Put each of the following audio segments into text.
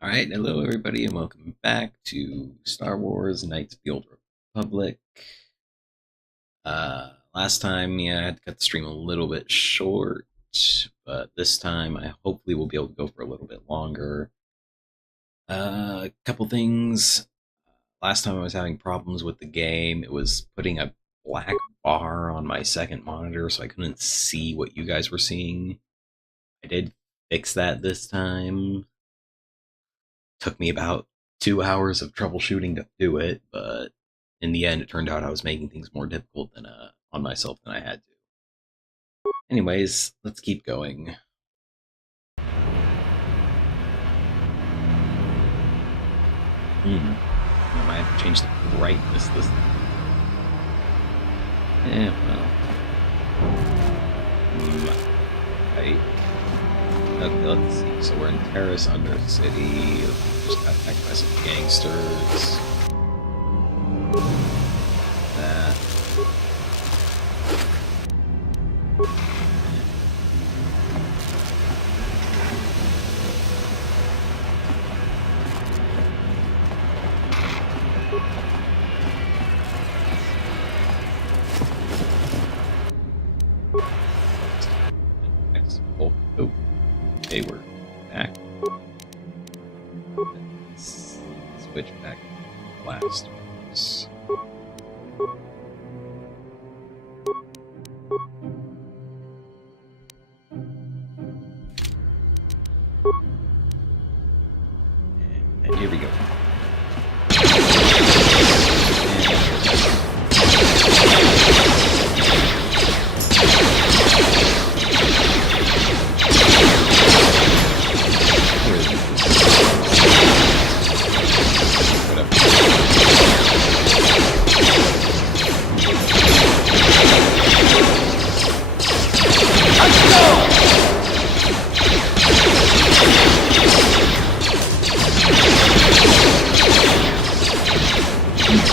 Alright, hello everybody, and welcome back to Star Wars Knights of the Old Republic. Last time, I had to cut the stream a little bit short, but this time I hopefully will be able to go for a little bit longer. A couple things. Last time I was having problems with the game. It was putting a black bar on my second monitor, so I couldn't see what you guys were seeing. I did fix that this time. Took me about 2 hours of troubleshooting to do it, but in the end, it turned out I was making things more difficult than on myself than I had to. Anyways, let's keep going. I might have to change the brightness this time. Right. Okay, let's see. So we're in Taris, undercity. Just got attacked by some gangsters. That. Oh, they were back. Let's switch back to blasters. And here we go.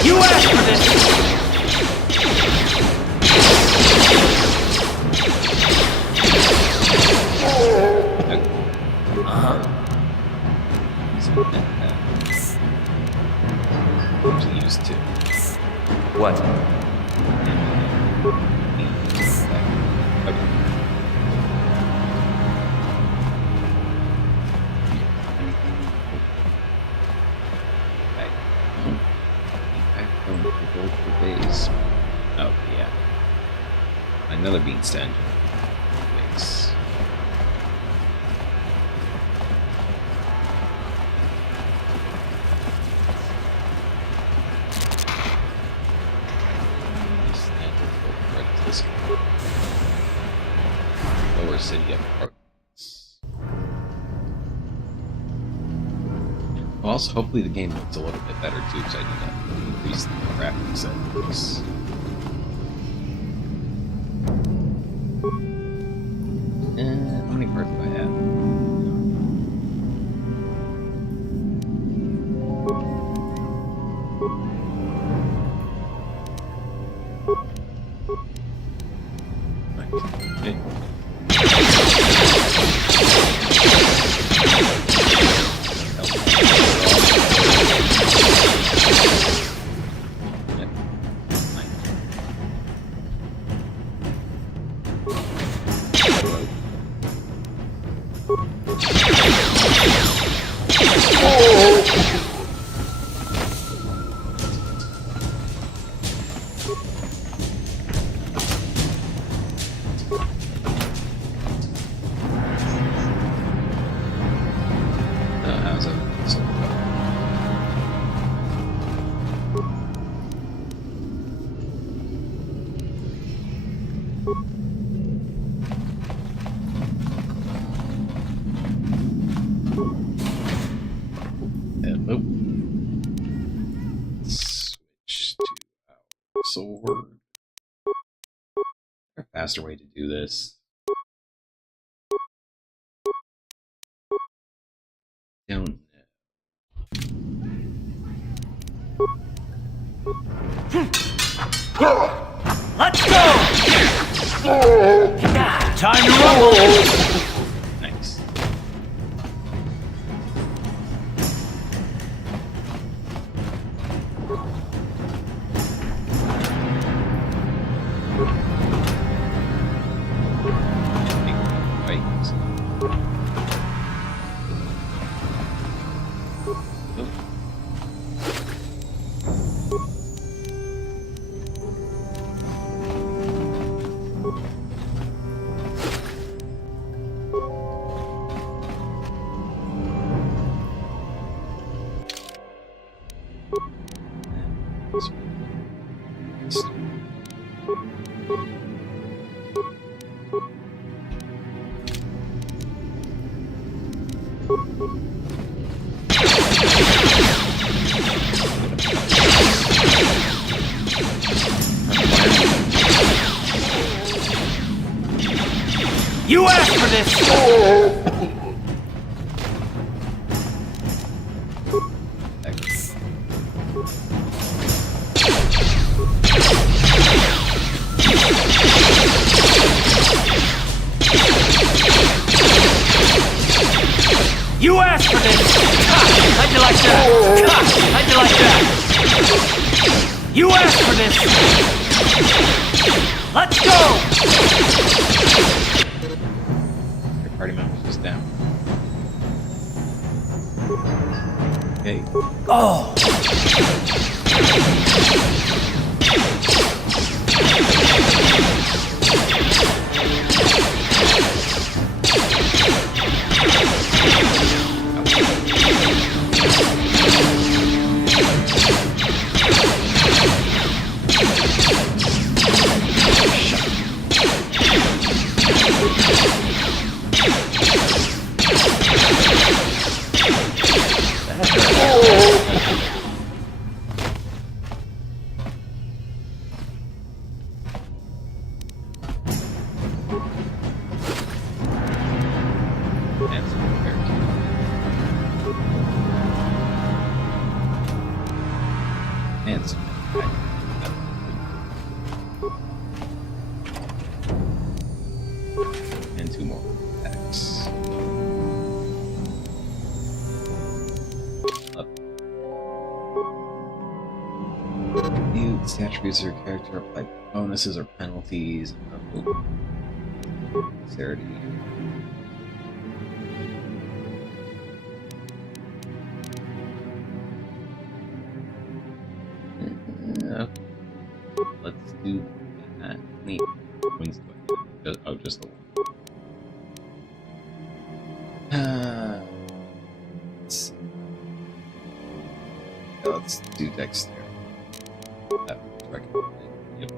You asked for this! Usually used to. What? Okay. Base. Oh, yeah. Another bean stand. Base. Lower city apartments. Well, also, hopefully the game looks a little bit better too, because I need to increase the graphics settings. And how many parts do I have? Okay. How's it? Hello. Switch to our sword. Is there a faster way to do this? Don't know. Let's go! Time to rumble! Nice. Oh. You asked for this! You asked for this! Ha! How'd you like that? Ha! How'd you like that? You asked for this! Let's go! Your party member's just down. Okay. Oh! And 2 more attacks. Up. The attributes of your character apply bonuses or penalties. Dexterity. Let's do that. Neat. Wins the oh, just the one. Let's see. Let's do dexterity. That was recommended. Yep.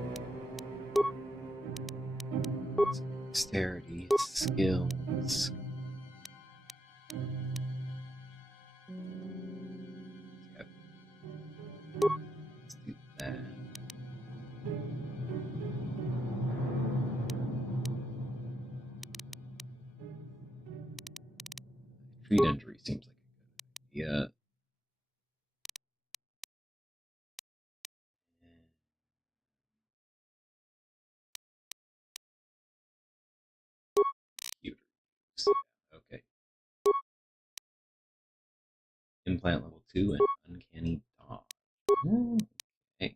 Dexterity, skills. Let's do that. Treat injury seems like a good idea. Computer use. Yeah, okay. Implant level 2 and uncanny dodge. Okay.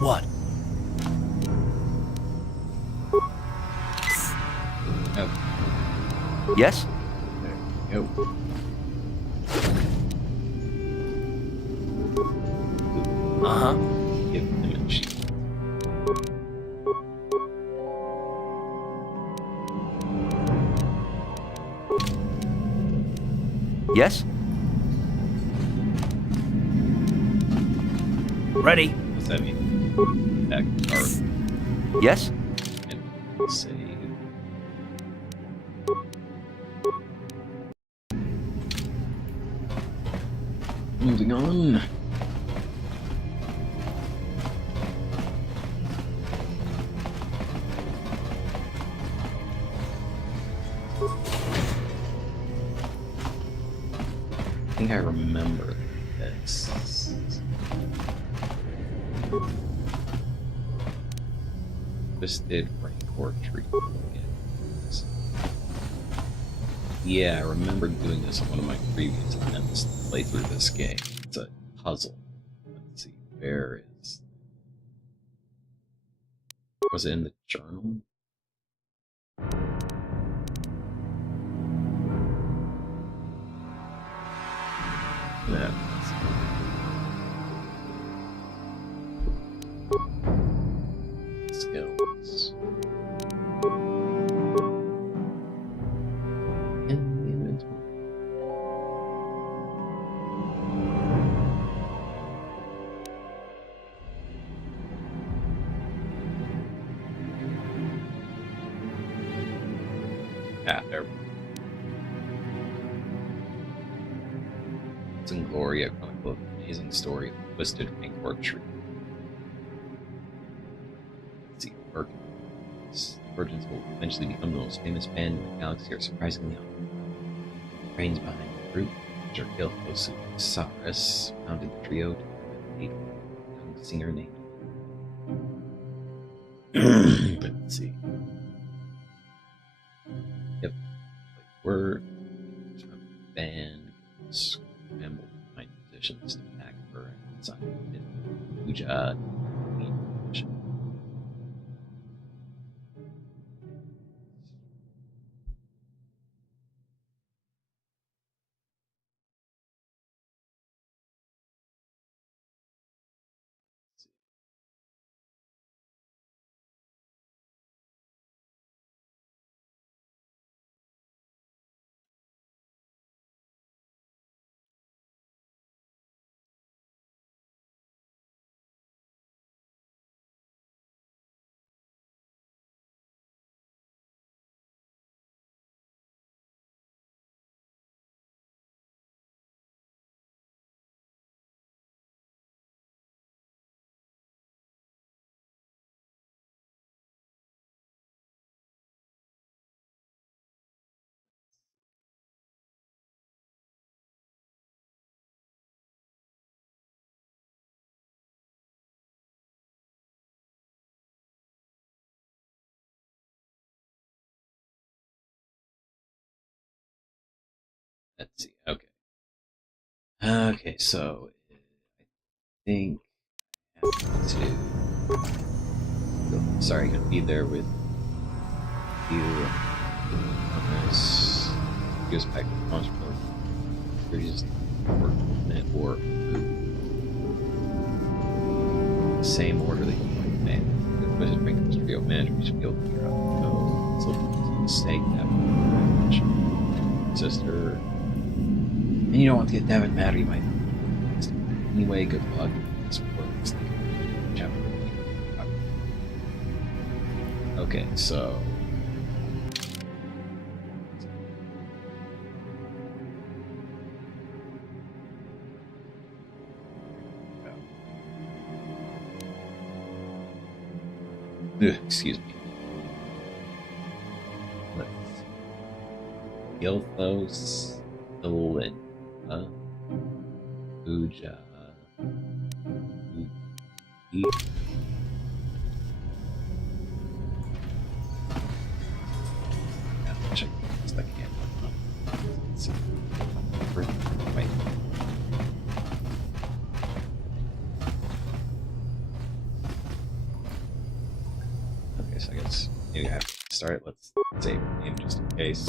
What? Oh, Yes? there we go. Uh-huh. Give image. Yes? Ready? What's that mean? Attack card Yes? and save. Moving on. I think I remember this. Twisted Rancor Tree. Yeah, I remember doing this in one of my previous attempts to play through this game. It's a puzzle. Let's see, where is... Was it in the journal? Yeah. Skills. In the inventory. Ah, there. It's in Gloria, Chronicle of an Amazing Story of a Twisted Rancor Tree. Let's see, Virgins. Virgins will eventually become the most famous band in the galaxy are surprisingly young. The brains behind the group, which are Gilfos and Taris, founded the trio to a young singer named. Let's see. Yep. Word from the band scrambled to find musicians to back her and sign in Puja. Let's see. Okay. Okay, so I think I have to. Sorry, gonna be there with you on this. Goes back to the launch mode. You're just work it or the same order that you like made. The Wizard Rank Trio Manager, you should be able to figure out the code. It's a mistake that sister. And you don't want to get David mad, or you might. Anyway, good luck. Okay, so. Excuse me. Let's see. Gilthos, Belinda, Puja, check this again. Let's see. Wait. Okay, so I guess maybe I have to start. Let's save the name just in case.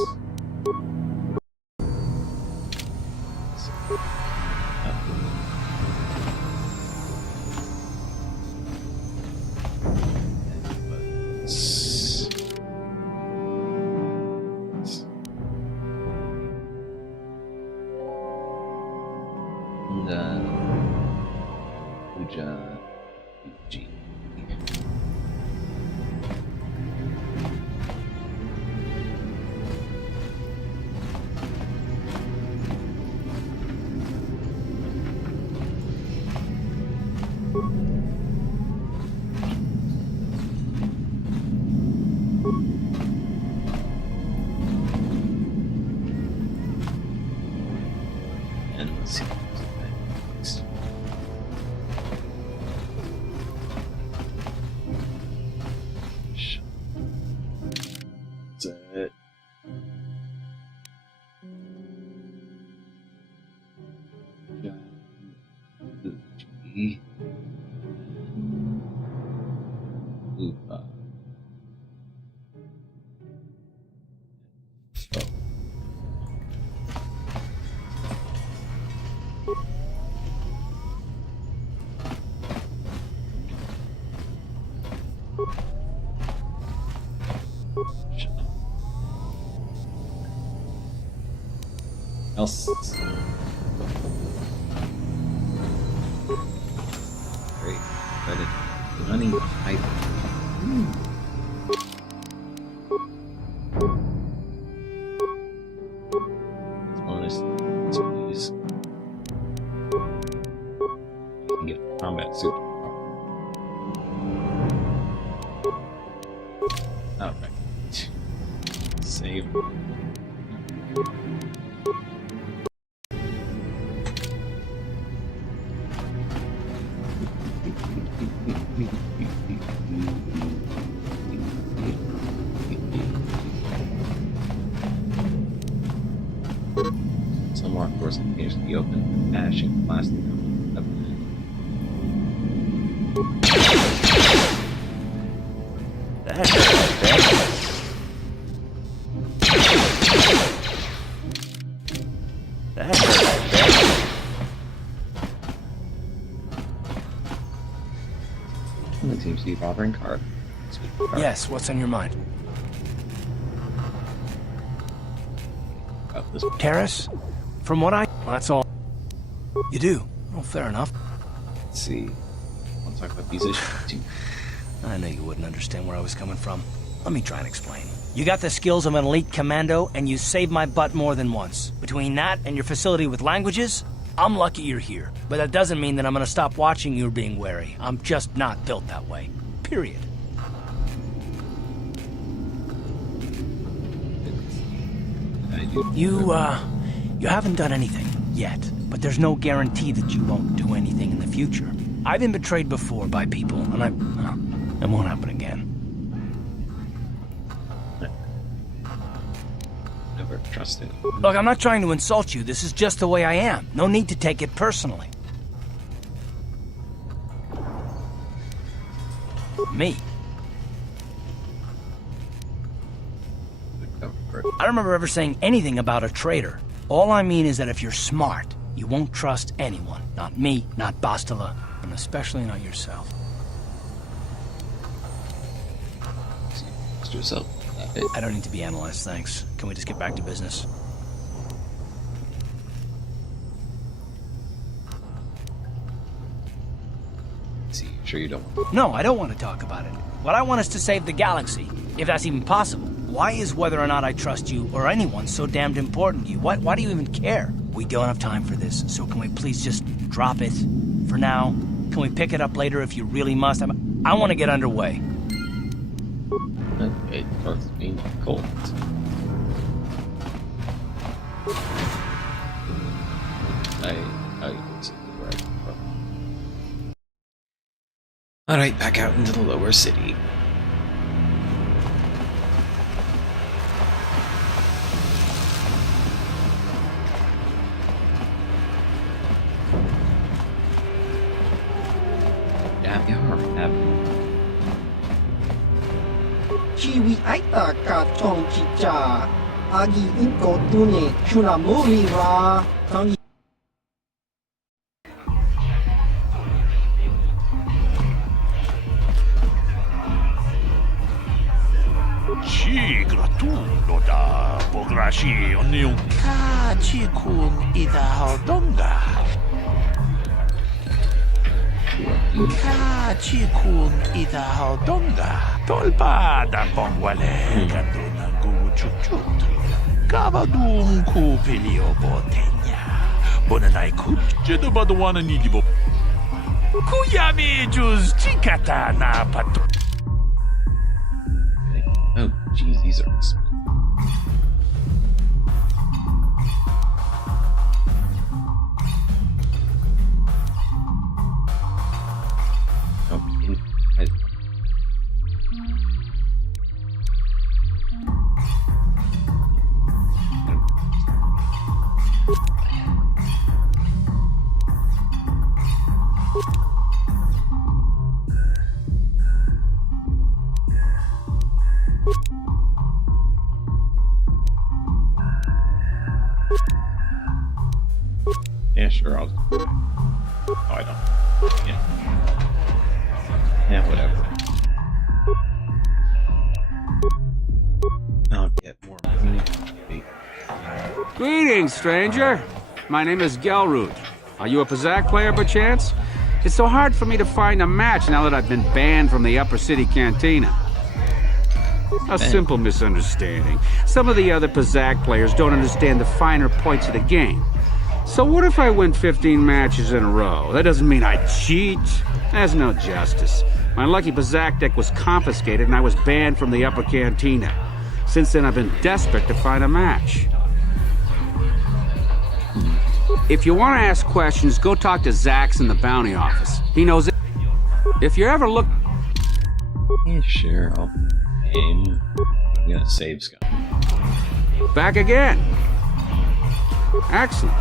else. Great. Credit. Money. Bonus. Please. You can get a combat suit. Alright. Save. Some more doors appears to be open, ashing plastic. That's It seems to be bothering Card. Yes, what's on your mind? About this. Taris? From what well, that's all. You do? Oh, fair enough. Let's see. Want to talk about these issues too? I knew you wouldn't understand where I was coming from. Let me try and explain. You got the skills of an elite commando, and you saved my butt more than once. Between that and your facility with languages, I'm lucky you're here. But that doesn't mean that I'm gonna stop watching you or being wary. I'm just not built that way. Period. You haven't done anything yet, but there's no guarantee that you won't do anything in the future. I've been betrayed before by people, and it won't happen again. Never trusted. Look, I'm not trying to insult you. This is just the way I am. No need to take it personally. Me. I don't remember ever saying anything about a traitor. All I mean is that if you're smart, you won't trust anyone. Not me, not Bastila, and especially not yourself. Trust yourself. I don't need to be analyzed, thanks. Can we just get back to business? See, sure you don't want. No, I don't want to talk about it. What I want is to save the galaxy, if that's even possible. Why is whether or not I trust you or anyone so damned important to you? Why do you even care? We don't have time for this, so can we please just drop it for now? Can we pick it up later if you really must? I want to get underway. Okay, starts being cold. Alright, back out into the lower city. Civiaita ka chong chicha agi inko tune chuna movie ra tangi Ci gratulo da pograshi oniu kachi kun ida haldonga. Kachi kun ida haldonga. Tolpa da bongwale kaduna gugu chuchut. Gavadum ku pelio botenya. Bonanai kutje do badwana nidibo. Kuyami juz chikata na patu. Oh, geez, these are expensive. Yeah, sure, I'll... Oh, I don't. Yeah. Yeah, whatever. I'll get more money. Greetings, stranger. My name is Gelroot. Are you a Pazak player, perchance? It's so hard for me to find a match now that I've been banned from the Upper City Cantina. A simple misunderstanding. Some of the other Pazak players don't understand the finer points of the game. So what if I win 15 matches in a row? That doesn't mean I cheat. There's no justice. My lucky Pazak deck was confiscated and I was banned from the Upper Cantina. Since then, I've been desperate to find a match. If you want to ask questions, go talk to Zax in the bounty office. He knows it. If you're ever look... Yeah, sure, I'll aim. I'm gonna save Scott. Back again. Excellent.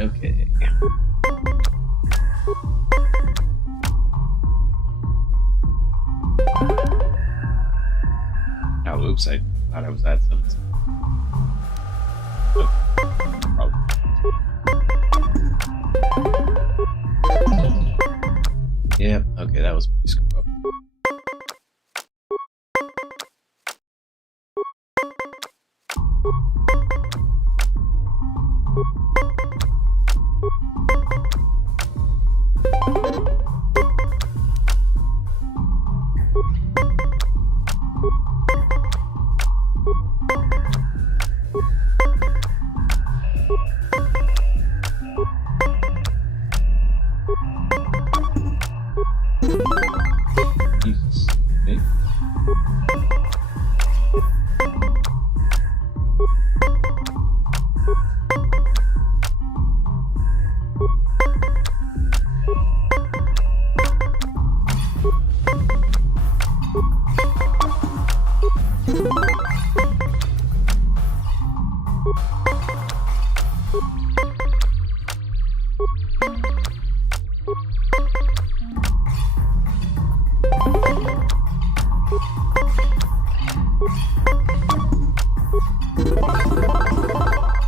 Okay. Oh, oops, I thought I was at something. Oh, probably. Yep, okay, that was my screw up. Jesus. Okay.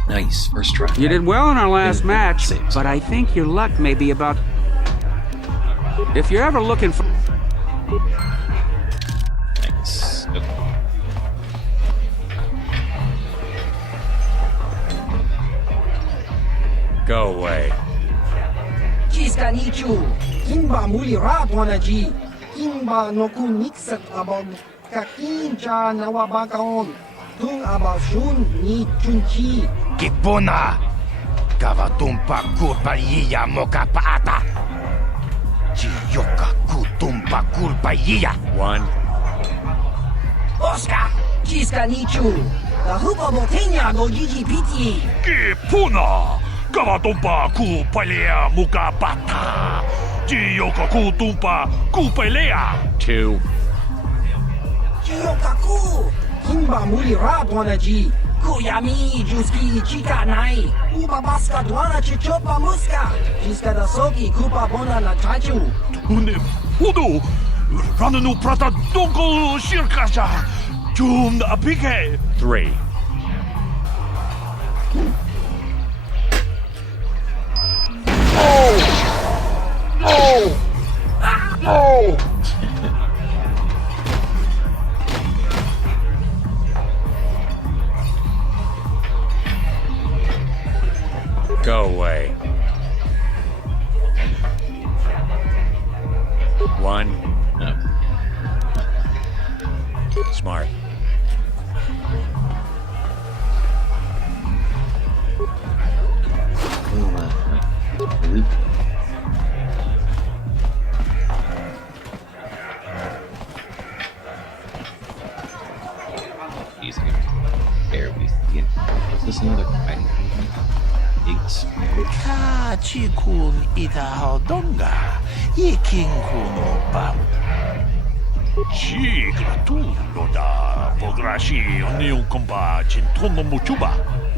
Nice, first try. You did well in our last match, Saves. but I think your luck may be about... If you're ever looking for... Nice. Okay. Go away. Chiska nichu, kimba muli radwanaji, kimba noku nixat abog kakincha nawabakaon, tung abashun ni chunchi. Kipuna! Kavatumpa kulpaiya mokapaata! Chiyoka kutumpa kulpaiya! One. Oscar, chiska nichu, the hupa botenya go gigi piti. Kipuna! Kavatumpa kupalea mukapata! Chiyoka kutumpa kupelea! Two. Chiyokaku, kimba muli radwanaji. Kuyami juski chika nai, ubabaska dwana chichopa muska, chiska da soki kupa bona na chachu. Une hudu! Rananu prata donko shirkasha! Jum apike! Three. Go away. One. No. Smart. Loop. Jeez, I can barely see it. Is this another fighting? Eggs. Ka chikun ita haudonga, iking kuno bam. Chi gratulo da pograshi oniu kompa chintono muchuba.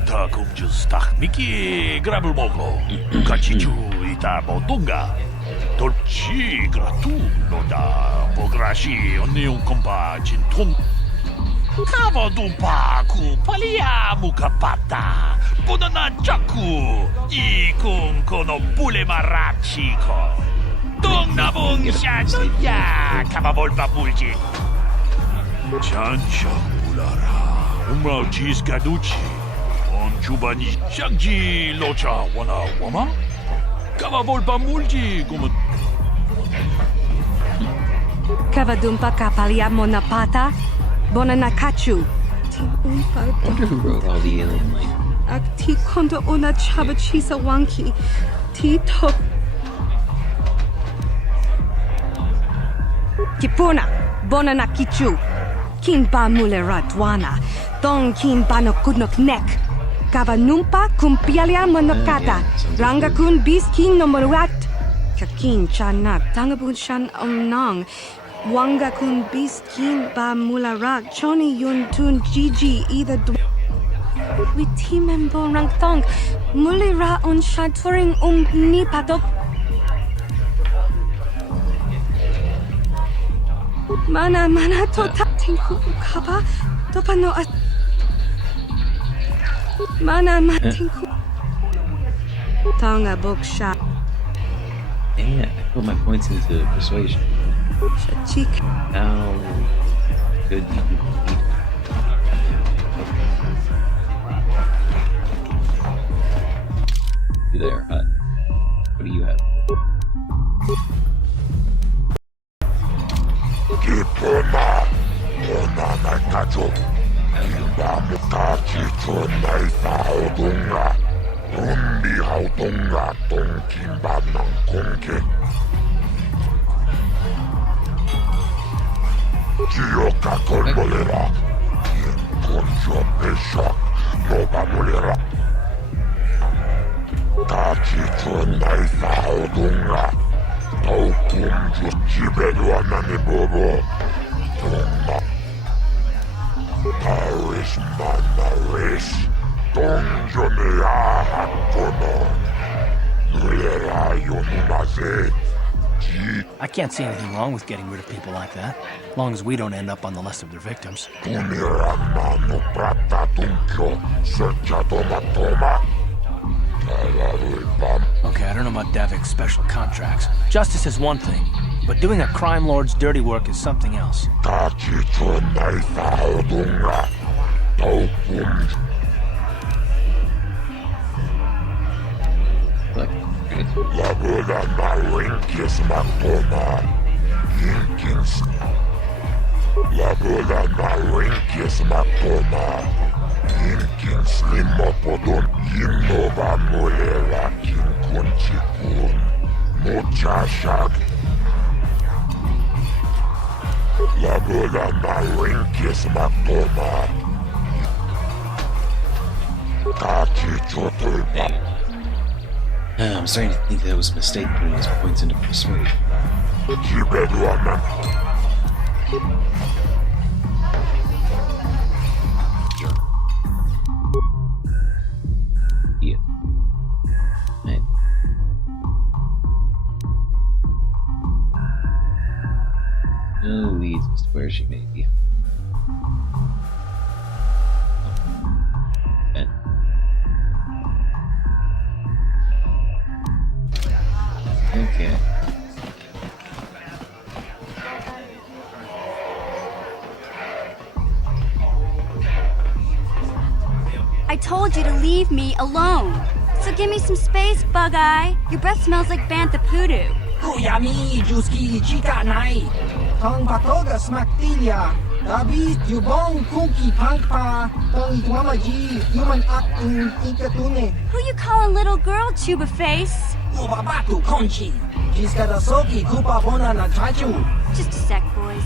Takum just tak miki grabul mogo. Kachichu ita bodonga. Dolci gratulo da pograshi ogni compa cintum. Cava dumpa ku palia mukapata. Bonana jaku. I kun kono pule marachiko. Dong na bong shanuya. Cava volpa bulji. Chancha pulara. Umrao cheese gaduchi. On chubani shagji locha wana wama. Cava volpa mulji como. Kavadumpa kapalia monapata, bonanakachu. I wonder who wrote all the alien language. Akti kondo ona chabachisa wanki. Tito. Kipuna, bonanakichu. Kinba mulera dwana. Dong kinba no kudnok nek. Kavanumpa kumpialia monokata. Rangakun bis kin no moruat. Kakin chanak tangabun shan omnong. Wanga kun bis kin ba mularak. Choni yun tun gigi either we team and bon rang thong. Mulira on shaturing ni patok. Mana tota tinku kaba. Topano at mana matinku. Tonga book shop. Yeah, I put my points into persuasion. Shachik. How good do you compete? You there, Hut? What do you have? Kipuna, ona nakajo. Kimba mutachi chunai saudunga. Rumbi haudunga tong kimba nang kongke. Kiyoka kolmolera. Yen konjo peshak. Noba molera. Tachi chunai saudunga. Taukum juchibelwa nani bobo. Tonga. Taris manaris. Donjonea hakono. Nulera yonumaze. I can't see anything wrong with getting rid of people like that, as long as we don't end up on the list of their victims. Tunira mano prata tunkyo. Searcha toma toma. Okay, I don't know about Davik's special contracts. Justice is one thing, but doing a crime lord's dirty work is something else. Tachi chunai saudunga. Taukum. Look, Labula na rinkis matoma. Yinkins. Labula na rinkis matoma. Yinkins limopodon. Yinova mulera kinkunchikun. Muchashag. Labula na rinkis matoma. Tachi chotulpa. I'm starting to think that was a mistake putting those points into persuasion. Jibeduana. Yeah. Right. No leads as to where she may be. Ben. Okay. I told you to leave me alone. So give me some space, Bug-Eye. Your breath smells like bantha poodoo. Kuyami juski chika nai. Tong patoga smaktilia. Dabi yubong kunki pangpa. Tong itwamaji human act in ikatune. Who you calling little girl, Chuba Face? Ubabatu konchi. Jiska da soki kupa bona na chachu. Just a sec, boys.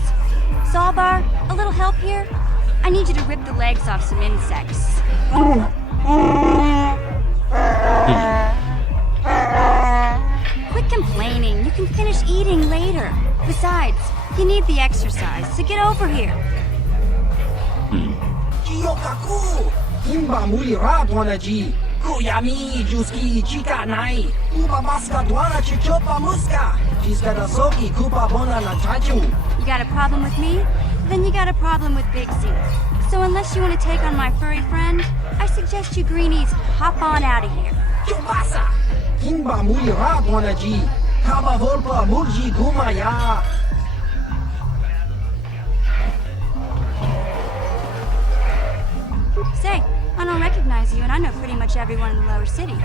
Sawbar, a little help here? I need you to rip the legs off some insects. Quit complaining. You can finish eating later. Besides, you need the exercise, so get over here. Kiyokaku. Kimba muli rap wanaji. Kuyami, Juski, Chika Nai, Uba Baska Dwana Chichopa Muska, Chiska da Soki, Kupa Bona na Chaju. You got a problem with me? Then you got a problem with Big Z. So unless you want to take on my furry friend, I suggest you greenies hop on out of here. Chubasa! Kimba Muli Rap Wanaji, Kaba Volpa Mulji Gumaya. Say, I don't recognize you, and I know pretty much everyone in the lower city.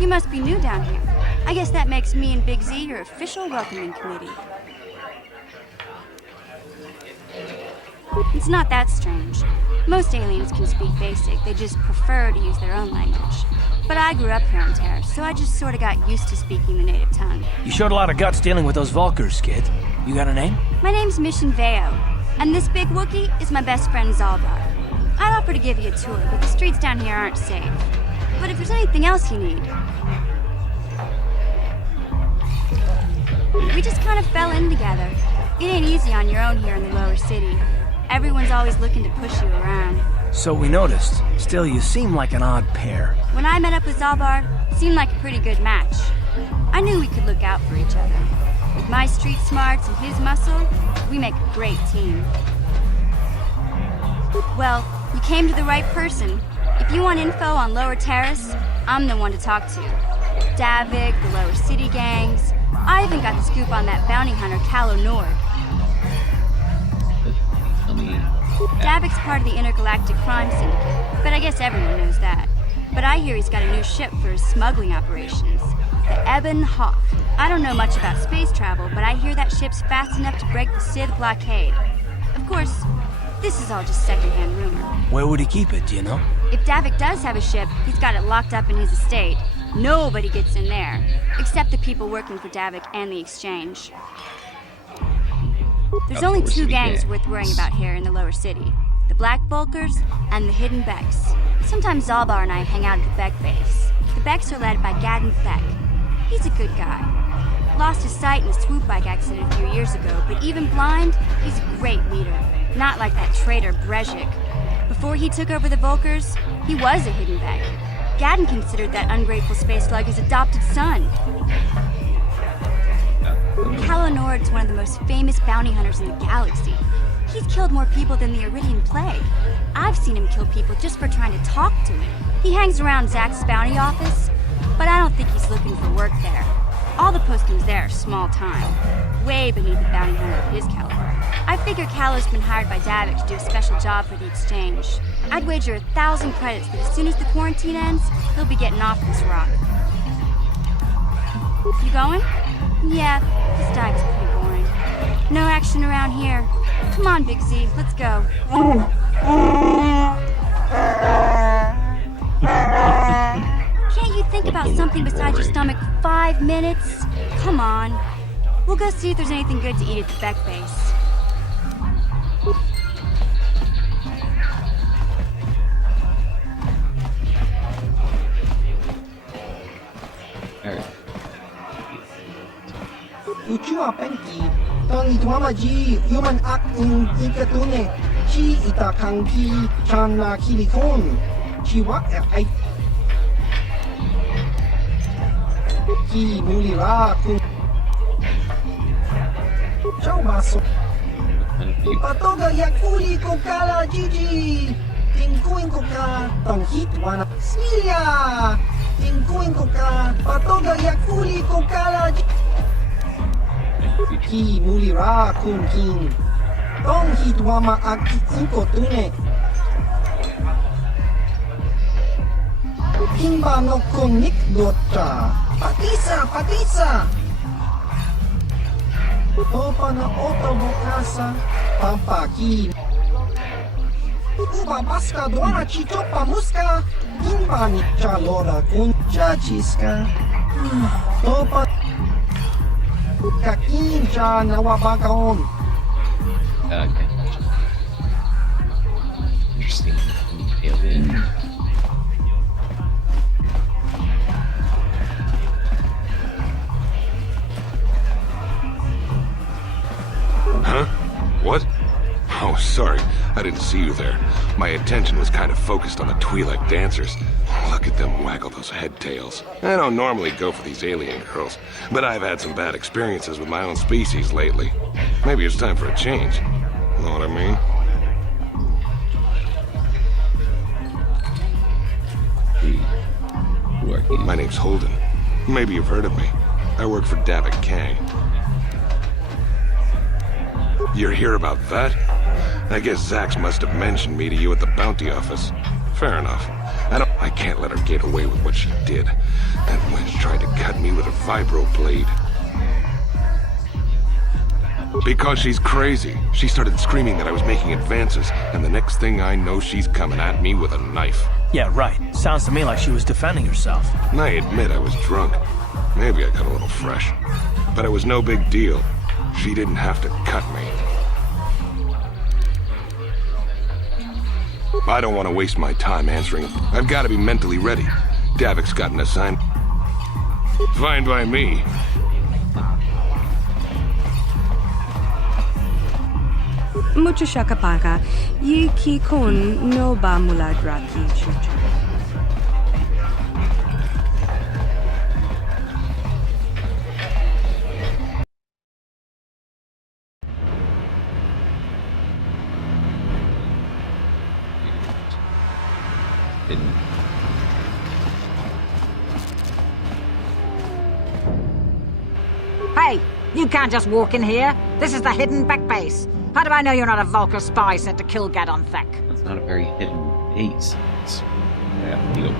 You must be new down here. I guess that makes me and Big Z your official welcoming committee. It's not that strange. Most aliens can speak basic, they just prefer to use their own language. But I grew up here on Taris, so I just sort of got used to speaking the native tongue. You showed a lot of guts dealing with those Vulkars, kid. You got a name? My name's Mission Veo, and this big Wookiee is my best friend Zalbar. I'd offer to give you a tour, but the streets down here aren't safe. But if there's anything else you need... We just kind of fell in together. It ain't easy on your own here in the lower city. Everyone's always looking to push you around. So we noticed. Still, you seem like an odd pair. When I met up with Zalbar, it seemed like a pretty good match. I knew we could look out for each other. With my street smarts and his muscle, we make a great team. Well, you came to the right person. If you want info on Lower Taris, I'm the one to talk to. Davik, the Lower City gangs. I even got the scoop on that bounty hunter, Calo Nord. Davik's part of the Intergalactic Crime Syndicate, but I guess everyone knows that. But I hear he's got a new ship for his smuggling operations. The Ebon Hawk. I don't know much about space travel, but I hear that ship's fast enough to break the Sith blockade. Of course, this is all just secondhand rumor. Where would he keep it, do you know? If Davik does have a ship, he's got it locked up in his estate. Nobody gets in there, except the people working for Davik and the Exchange. There's only two gangs worth worrying about here in the lower city. The Black Vulkars and the Hidden Becks. Sometimes Zalbar and I hang out at the Beck base. The Becks are led by Gadden Theck. He's a good guy. Lost his sight in a swoop bike accident a few years ago, but even blind, he's a great leader. Not like that traitor Brezhik. Before he took over the Vulkars, he was a Hidden Beck. Gadden considered that ungrateful space slug his adopted son. Calo Nord's one of the most famous bounty hunters in the galaxy. He's killed more people than the Iridian Plague. I've seen him kill people just for trying to talk to him. He hangs around Zack's bounty office, but I don't think he's looking for work there. All the postings there are small time, way beneath a bounty hunter of his caliber. I figure Calo's been hired by Davik to do a special job for the Exchange. I'd wager 1,000 credits that as soon as the quarantine ends, he'll be getting off this rock. You going? Yeah, this dive's pretty boring. No action around here. Come on, Big Z, let's go. Can't you think about something besides your stomach for 5 minutes? Come on. We'll go see if there's anything good to eat at the Beck base. Uchua Penki, Tony Twamaji, Human Act in Ikatune, Chi Ita Kanki, Chana Kilikon, Chiwak I Ki Mulira Kun Chaubaso Patoga Yakuli Kokala Gigi, Tinkuin Koka, Tong Hit Wana Smilia, Tinkuin Koka, Patoga Yakuli Kokala Gigi. Ki mulira kun king Tong hitwama ak inkotune Kimba no konik dota Patisa Topa na oto bukasa Pampaki Uba baska doana chichopa muska Kimba ni chalora kun chachiska Topa Kakinja nawabakaon. Okay. Interesting. Alien. Huh? What? Oh, sorry. I didn't see you there. My attention was kind of focused on the Twi'lek dancers. Look at them waggle those head tails. I don't normally go for these alien girls, but I've had some bad experiences with my own species lately. Maybe it's time for a change. Know what I mean? Who are you? My name's Holden. Maybe you've heard of me. I work for Davitt Kang. You're here about that? I guess Zax must have mentioned me to you at the bounty office. Fair enough. I can't let her get away with what she did. That wench tried to cut me with a vibro blade. Because she's crazy. She started screaming that I was making advances, and the next thing I know, she's coming at me with a knife. Yeah, right. Sounds to me like she was defending herself. And I admit I was drunk. Maybe I got a little fresh. But it was no big deal. She didn't have to cut me. I don't want to waste my time answering. I've got to be mentally ready. Davik's got an assignment. Fine by me. Mucho shakapaka, yi ki kun no ba mula draki chuchu. Hey, you can't just walk in here. This is the hidden back base. How do I know you're not a Vulcar spy sent to kill Gadon Thek? That's not a very hidden base. It's deal.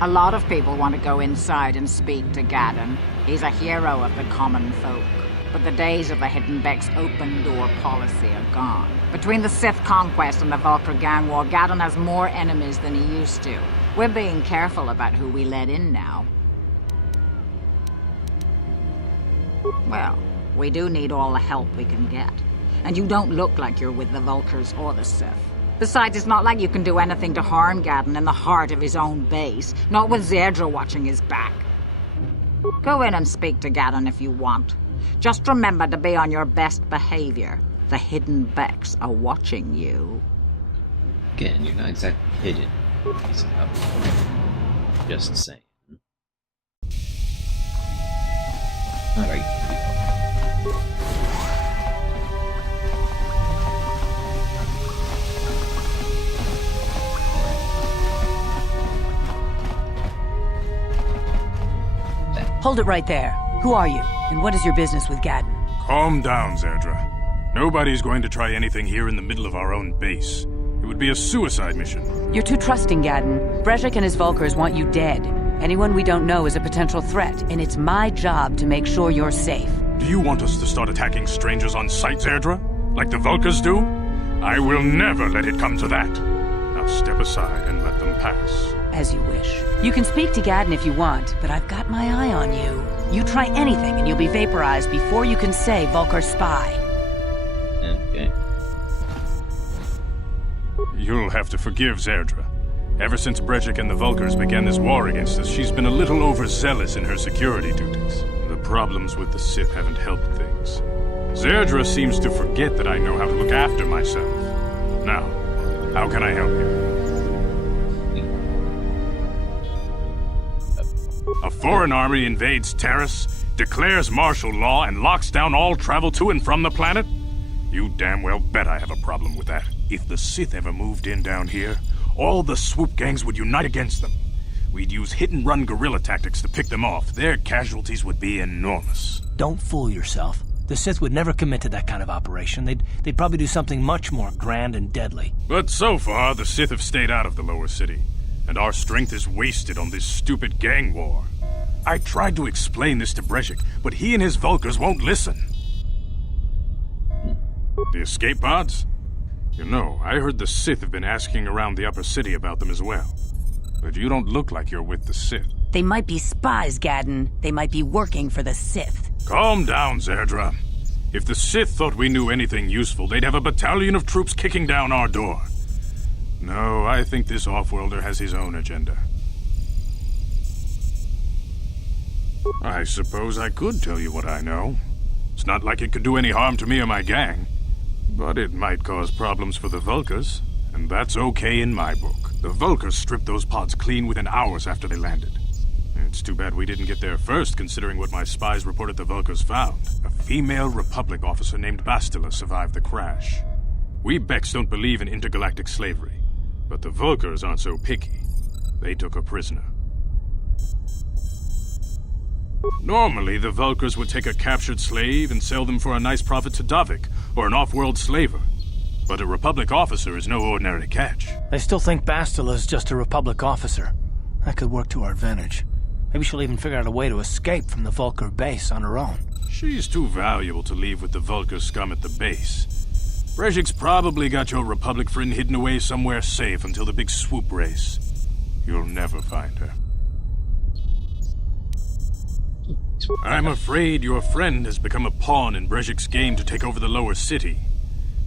A lot of people want to go inside and speak to Gadon. He's a hero of the common folk. But the days of the Hidden Beck's open-door policy are gone. Between the Sith conquest and the Vulcar gang war, Gadon has more enemies than he used to. We're being careful about who we let in now. Well, we do need all the help we can get. And you don't look like you're with the Vulcars or the Sith. Besides, it's not like you can do anything to harm Gadon in the heart of his own base, not with Zerdra watching his back. Go in and speak to Gadon if you want. Just remember to be on your best behavior. The Hidden Becks are watching you. Again, you're not exactly hidden. Just saying. Alright. Hold it right there. Who are you? And what is your business with Gadon? Calm down, Zerdra. Nobody's going to try anything here in the middle of our own base. It would be a suicide mission. You're too trusting, Gadon. Brezhik and his Vulcars want you dead. Anyone we don't know is a potential threat, and it's my job to make sure you're safe. Do you want us to start attacking strangers on sight, Zerdra? Like the Vulcars do? I will never let it come to that. Now step aside and let them pass. As you wish. You can speak to Gadon if you want, but I've got my eye on you. You try anything and you'll be vaporized before you can say Vulcar spy. Okay. You'll have to forgive Zerdra. Ever since Brejik and the Vulcars began this war against us, she's been a little overzealous in her security duties. The problems with the Sith haven't helped things. Zerdra seems to forget that I know how to look after myself. Now, how can I help you? A foreign army invades Taris, declares martial law, and locks down all travel to and from the planet? You damn well bet I have a problem with that. If the Sith ever moved in down here, all the swoop gangs would unite against them. We'd use hit-and-run guerrilla tactics to pick them off. Their casualties would be enormous. Don't fool yourself. The Sith would never commit to that kind of operation. They'd probably do something much more grand and deadly. But so far, the Sith have stayed out of the lower city, and our strength is wasted on this stupid gang war. I tried to explain this to Brejik, but he and his Vulcars won't listen. The escape pods? You know, I heard the Sith have been asking around the upper city about them as well. But you don't look like you're with the Sith. They might be spies, Gadon. They might be working for the Sith. Calm down, Zerdra. If the Sith thought we knew anything useful, they'd have a battalion of troops kicking down our door. No, I think this off-worlder has his own agenda. I suppose I could tell you what I know. It's not like it could do any harm to me or my gang. But it might cause problems for the Vulkars, and that's okay in my book. The Vulkars stripped those pods clean within hours after they landed. It's too bad we didn't get there first, considering what my spies reported the Vulkars found. A female Republic officer named Bastila survived the crash. We Becks don't believe in intergalactic slavery, but the Vulkars aren't so picky. They took her prisoner. Normally, the Vulkars would take a captured slave and sell them for a nice profit to Davik, or an off-world slaver. But a Republic officer is no ordinary catch. They still think Bastila is just a Republic officer. That could work to our advantage. Maybe she'll even figure out a way to escape from the Vulkar base on her own. She's too valuable to leave with the Vulkar scum at the base. Brejik's probably got your Republic friend hidden away somewhere safe until the big swoop race. You'll never find her. I'm afraid your friend has become a pawn in Brejik's game to take over the lower city.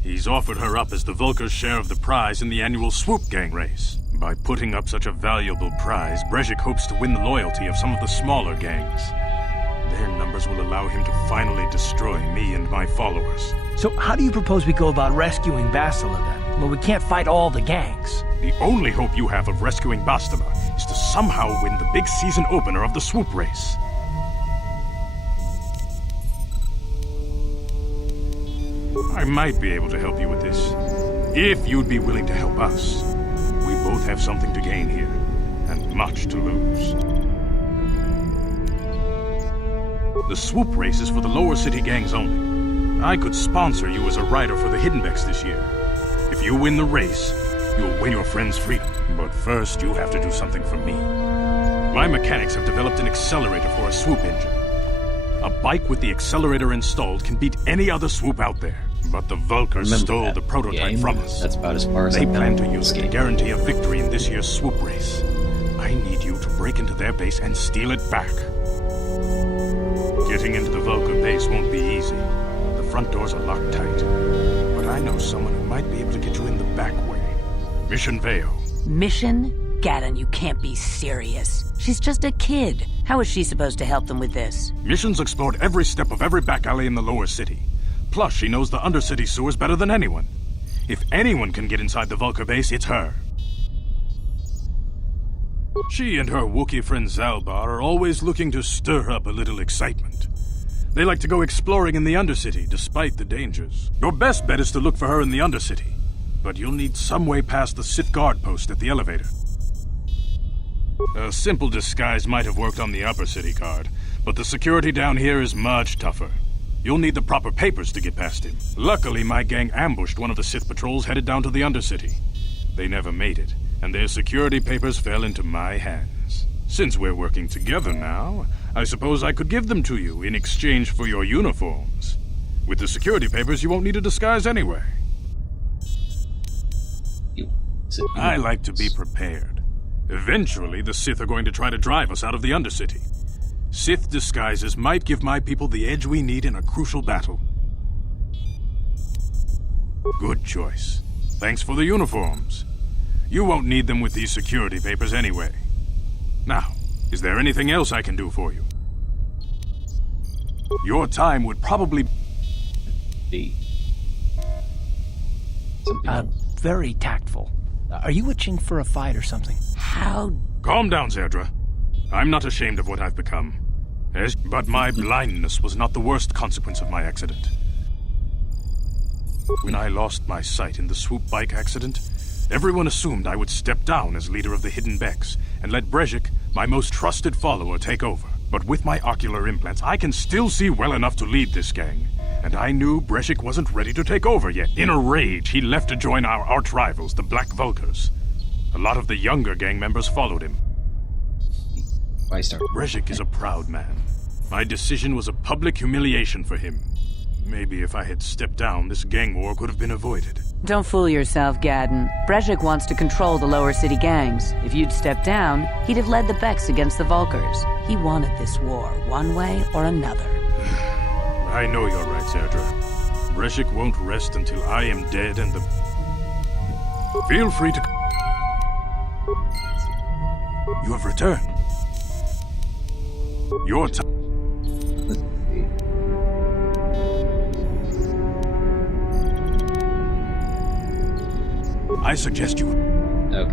He's offered her up as the Vulkar's share of the prize in the annual swoop gang race. By putting up such a valuable prize, Brejik hopes to win the loyalty of some of the smaller gangs. Their numbers will allow him to finally destroy me and my followers. So how do you propose we go about rescuing Bastila then? Well, we can't fight all the gangs. The only hope you have of rescuing Bastila is to somehow win the big season opener of the swoop race. I might be able to help you with this, if you'd be willing to help us. We both have something to gain here, and much to lose. The swoop race is for the lower city gangs only. I could sponsor you as a rider for the Hiddenbecks this year. If you win the race, you'll win your friend's freedom. But first, you have to do something for me. My mechanics have developed an accelerator for a swoop engine. A bike with the accelerator installed can beat any other swoop out there. But the Vulkars stole the prototype from us. That's about as far as they plan to use it to guarantee a victory in this year's swoop race. I need you to break into their base and steal it back. Getting into the Vulkar base won't be easy. The front doors are locked tight. But I know someone who might be able to get you in the back way. Mission Veo. Mission? Gadon, you can't be serious. She's just a kid. How is she supposed to help them with this? Mission's explored every step of every back alley in the lower city. Plus, she knows the undercity sewers better than anyone. If anyone can get inside the Vulkar base, it's her. She and her Wookiee friend Zalbar are always looking to stir up a little excitement. They like to go exploring in the undercity, despite the dangers. Your best bet is to look for her in the undercity, but you'll need some way past the Sith guard post at the elevator. A simple disguise might have worked on the upper city guard, but the security down here is much tougher. You'll need the proper papers to get past him. Luckily, my gang ambushed one of the Sith patrols headed down to the Undercity. They never made it, and their security papers fell into my hands. Since we're working together now, I suppose I could give them to you in exchange for your uniforms. With the security papers, you won't need a disguise anyway. I like to be prepared. Eventually, the Sith are going to try to drive us out of the Undercity. Sith disguises might give my people the edge we need in a crucial battle. Good choice. Thanks for the uniforms. You won't need them with these security papers anyway. Now, is there anything else I can do for you? Your time would probably be very tactful. Are you itching for a fight or something? How? Calm down, Zerdra. I'm not ashamed of what I've become. But my blindness was not the worst consequence of my accident. When I lost my sight in the swoop bike accident, everyone assumed I would step down as leader of the Hidden Becks and let Brejik, my most trusted follower, take over. But with my ocular implants, I can still see well enough to lead this gang. And I knew Brejik wasn't ready to take over yet. In a rage, he left to join our arch-rivals, the Black Vulkars. A lot of the younger gang members followed him. Brejik is a proud man. My decision was a public humiliation for him. Maybe if I had stepped down, this gang war could have been avoided. Don't fool yourself, Gadon. Brejik wants to control the lower city gangs. If you'd stepped down, he'd have led the Becks against the Vulkars. He wanted this war, one way or another. I know you're right, Zerdra. Brejik won't rest until I am dead and the... Feel free to... You have returned. Your time. I suggest you... Okay.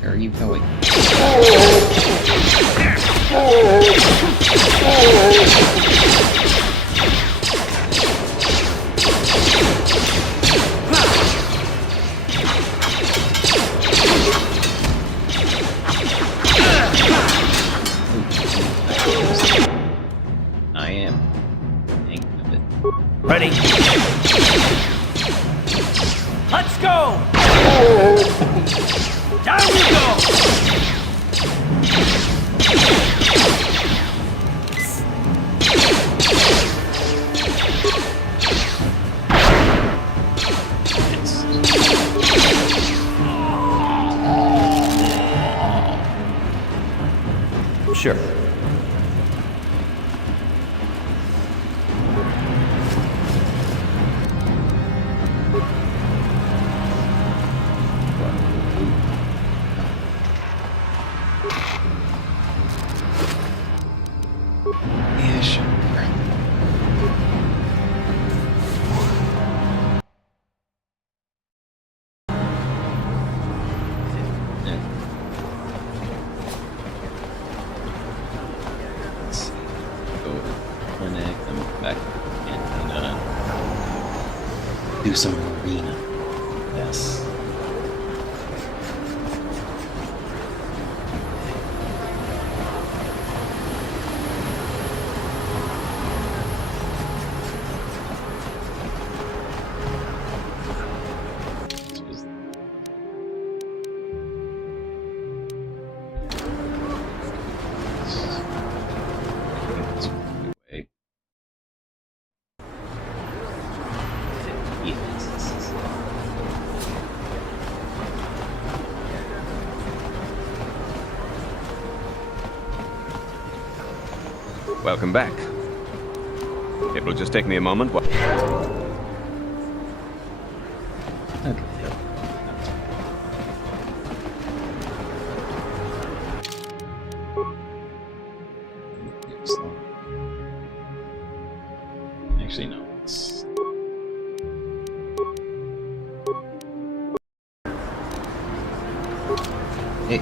Where are you going? I am. Hang a bit. Ready? Let's go! Down we go! Sure. Yeah, sure. Let's see. Go to the clinic, then we'll go back to the cantina. Do some arena. Yes. Welcome back. It will just take me a moment. Okay. Actually, no. Hey.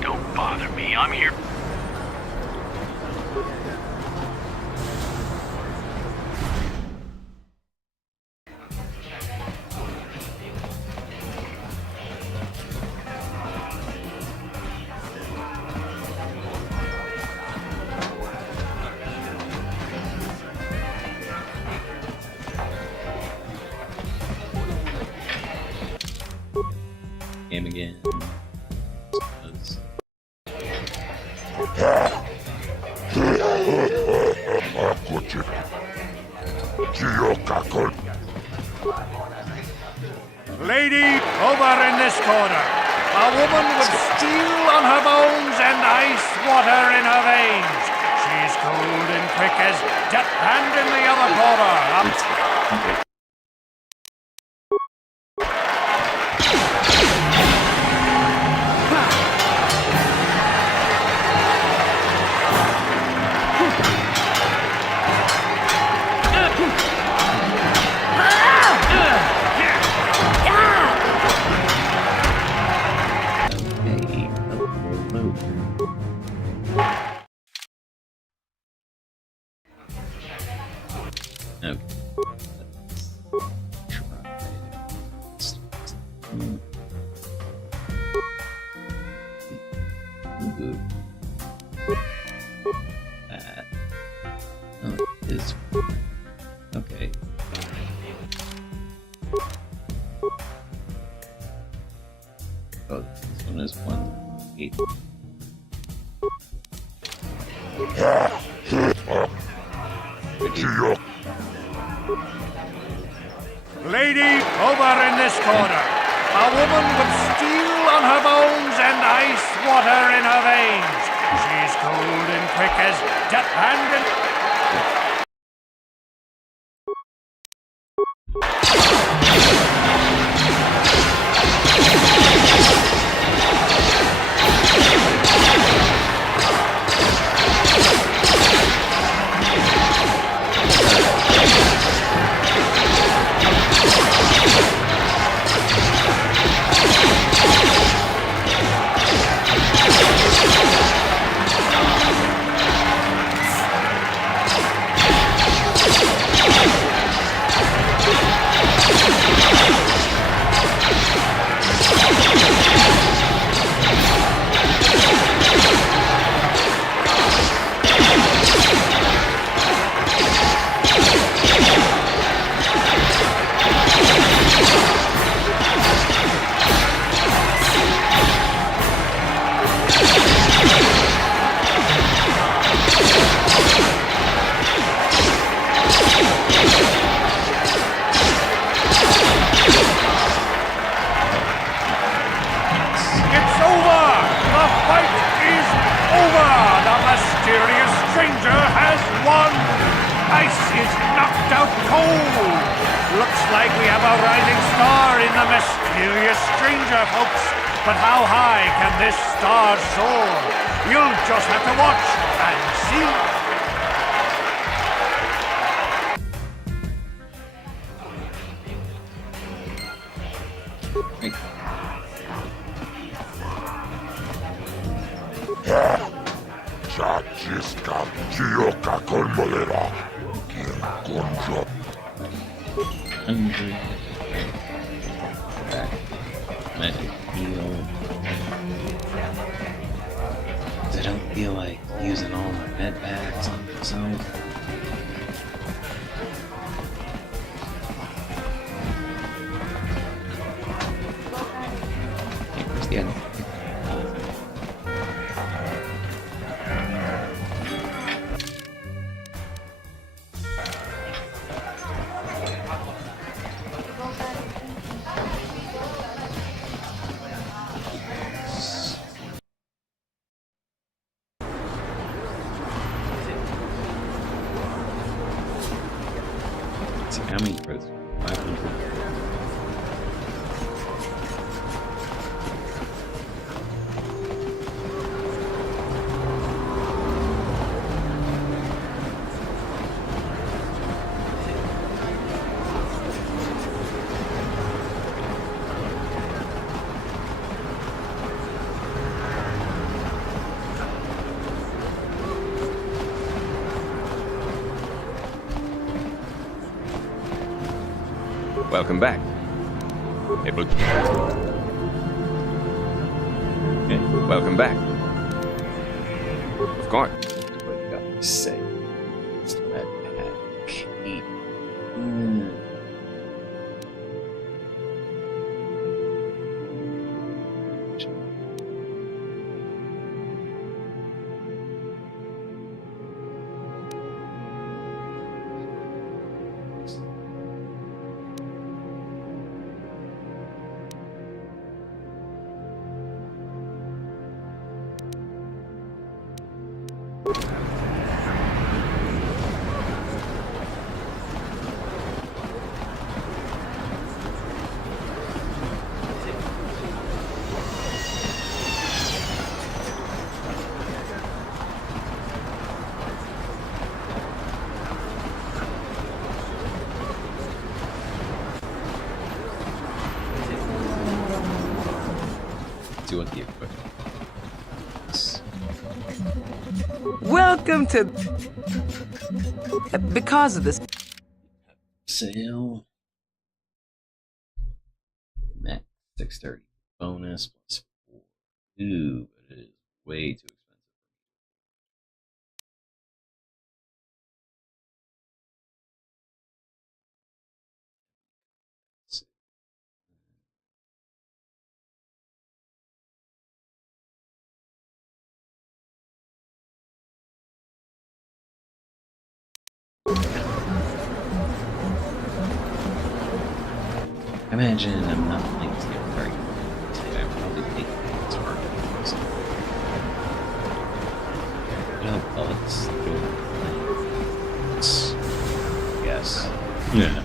Don't bother me, I'm here. Lady, over in this corner. A woman with steel on her bones and ice water in her veins. She's cold and quick as death, and in the other corner. Okay. Let's Ooh. That is okay. Oh, this one is 1-8. Lady, over in this corner. A woman with steel on her bones and ice water in her veins. She's cold and quick as death, and in... But how high can this star soar? You'll just have to watch and see. I don't feel like using all my med packs on myself. Where's the end? How many credits? 500. Welcome back. It will... Okay. Welcome back. Of course. What you got to say? It's med pack 8. See what the equipment is. Welcome to... Because of this... Sale. Max 630 bonus plus 4. Ooh, but it is way too expensive. Imagine I'm not playing this game very today. I'm probably taking it's hard. You know, bullets through yes. Yeah.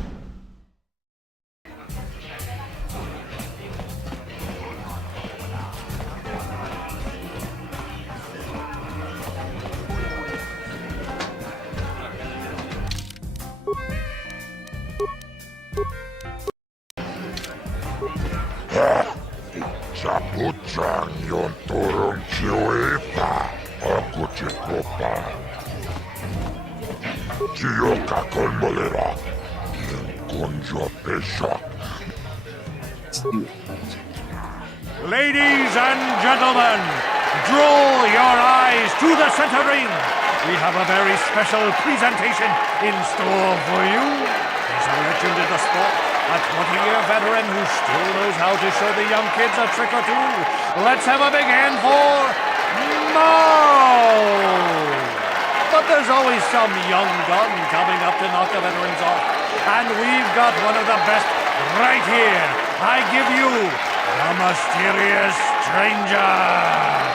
Chapuchang yon turong chiweta, ako chikopa. Chiyoka con molera, quien conjo pesha. Ladies and gentlemen, draw your eyes to the center ring. We have a very special presentation in store for you. He's a legend in the sport, a 20-year veteran who still knows how to show the young kids a trick or two. Let's have a big hand for Morrow! But there's always some young gun coming up to knock the veterans off. And we've got one of the best right here. I give you the Mysterious Stranger!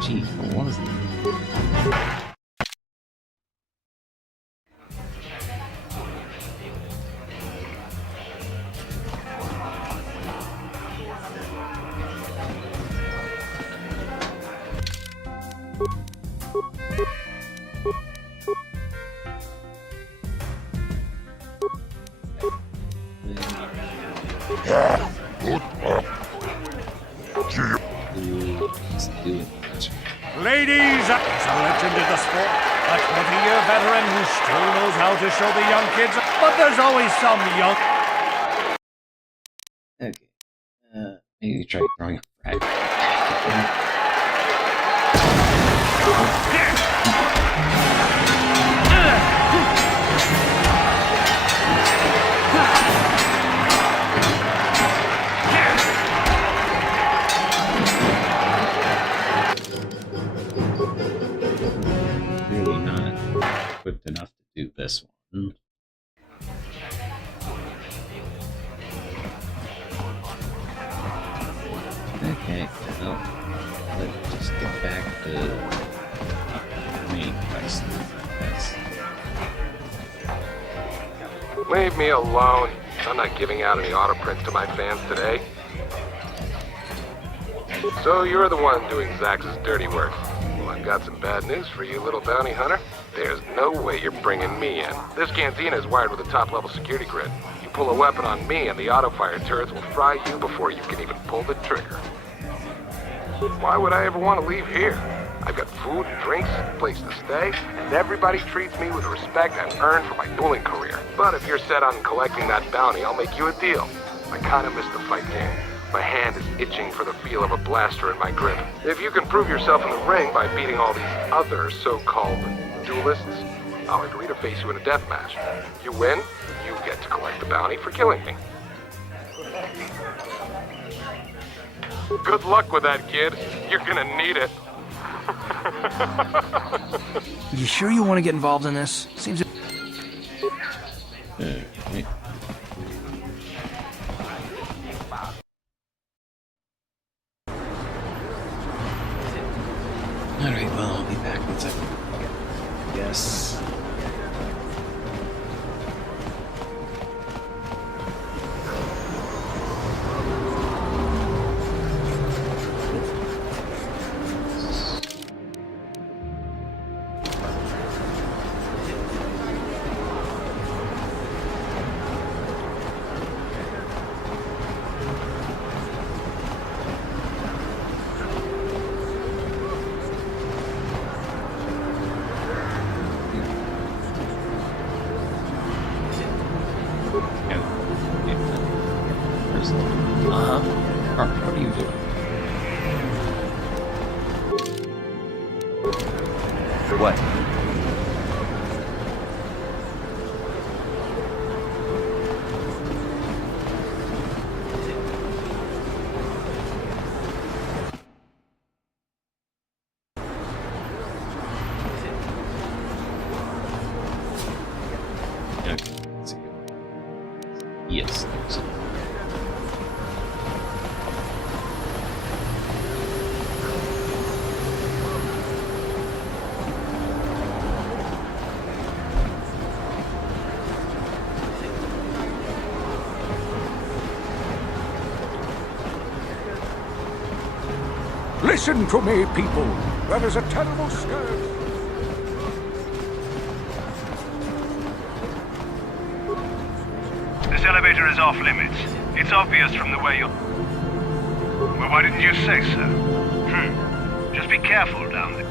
Jeez, what was that? Let's do it. Ladies, he's a legend in the sport, a 20-year veteran who still knows how to show the young kids, but there's always some young... Okay. Maybe try throwing a frag. Really not equipped enough to do this one. Okay, well, let's just get back to the main quest. Leave me alone. I'm not giving out any auto prints to my fans today. So you're the one doing Zax's dirty work. Well, I've got some bad news for you, little bounty hunter. There's no way you're bringing me in. This cantina is wired with a top-level security grid. You pull a weapon on me and the auto-fire turrets will fry you before you can even pull the trigger. Why would I ever want to leave here? I've got food and drinks, a place to stay, and everybody treats me with the respect I've earned for my dueling career. But if you're set on collecting that bounty, I'll make you a deal. I kind of miss the fight game. My hand is itching for the feel of a blaster in my grip. If you can prove yourself in the ring by beating all these other so-called duelists, I'll agree to face you in a death match. You win, you get to collect the bounty for killing me. Good luck with that, kid. You're gonna need it. You sure you want to get involved in this? Seems... Okay. Alright, well, I'll be back once I... Yes. What are you doing? What? Okay, let's see. Yes, there's it. Listen to me, people. That is a terrible scourge. This elevator is off limits. It's obvious from the way you're... Well, why didn't you say so? Just be careful down there.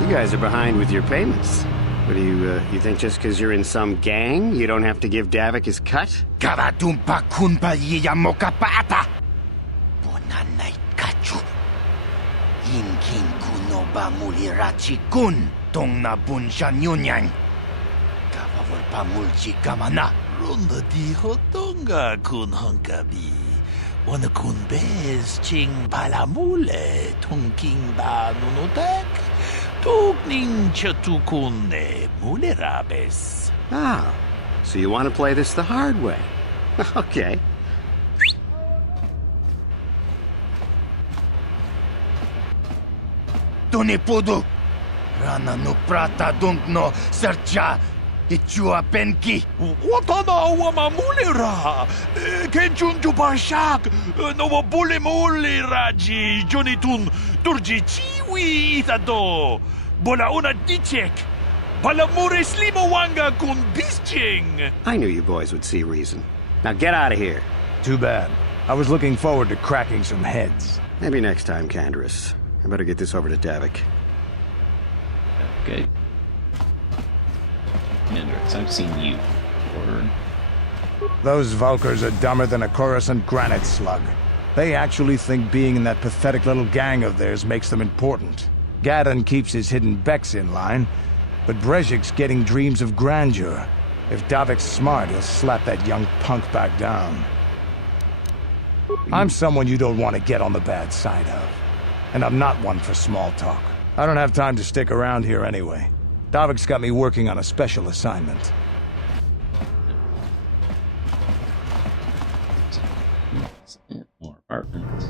You guys are behind with your payments. What do you think just because you're in some gang, you don't have to give Davik his cut? Karatumpa kunpa yiyamokapata. Bonanay kachu. Inkin kunoba mulirachi kun. Tong na bunshan yunyang. Kawawal pamulchi kamana. Runda di hotonga kun honkabi. Wana kun bez ching palamule. Tungking ba nunutek. Tugning chatukune mulerabes. Ah, so you want to play this the hard way? Okay. Tunipudu. Rana no prata dunkno sercha. Ichua penki. Watana wama mulera. Kenchunju barshak. No bule mule raji. Jonitun turji chiwi itado. Bola una dichek. Balamure slimawanga kun bisching. I knew you boys would see reason. Now get out of here. Too bad. I was looking forward to cracking some heads. Maybe next time, Candaris. I better get this over to Davik. Okay. Hendrix, I've seen you before. Those Vulkars are dumber than a Coruscant granite slug. They actually think being in that pathetic little gang of theirs makes them important. Gadon keeps his hidden Becks in line, but Brezhik's getting dreams of grandeur. If Davik's smart, he'll slap that young punk back down. I'm someone you don't want to get on the bad side of. And I'm not one for small talk. I don't have time to stick around here anyway. Davik's got me working on a special assignment. More apartments.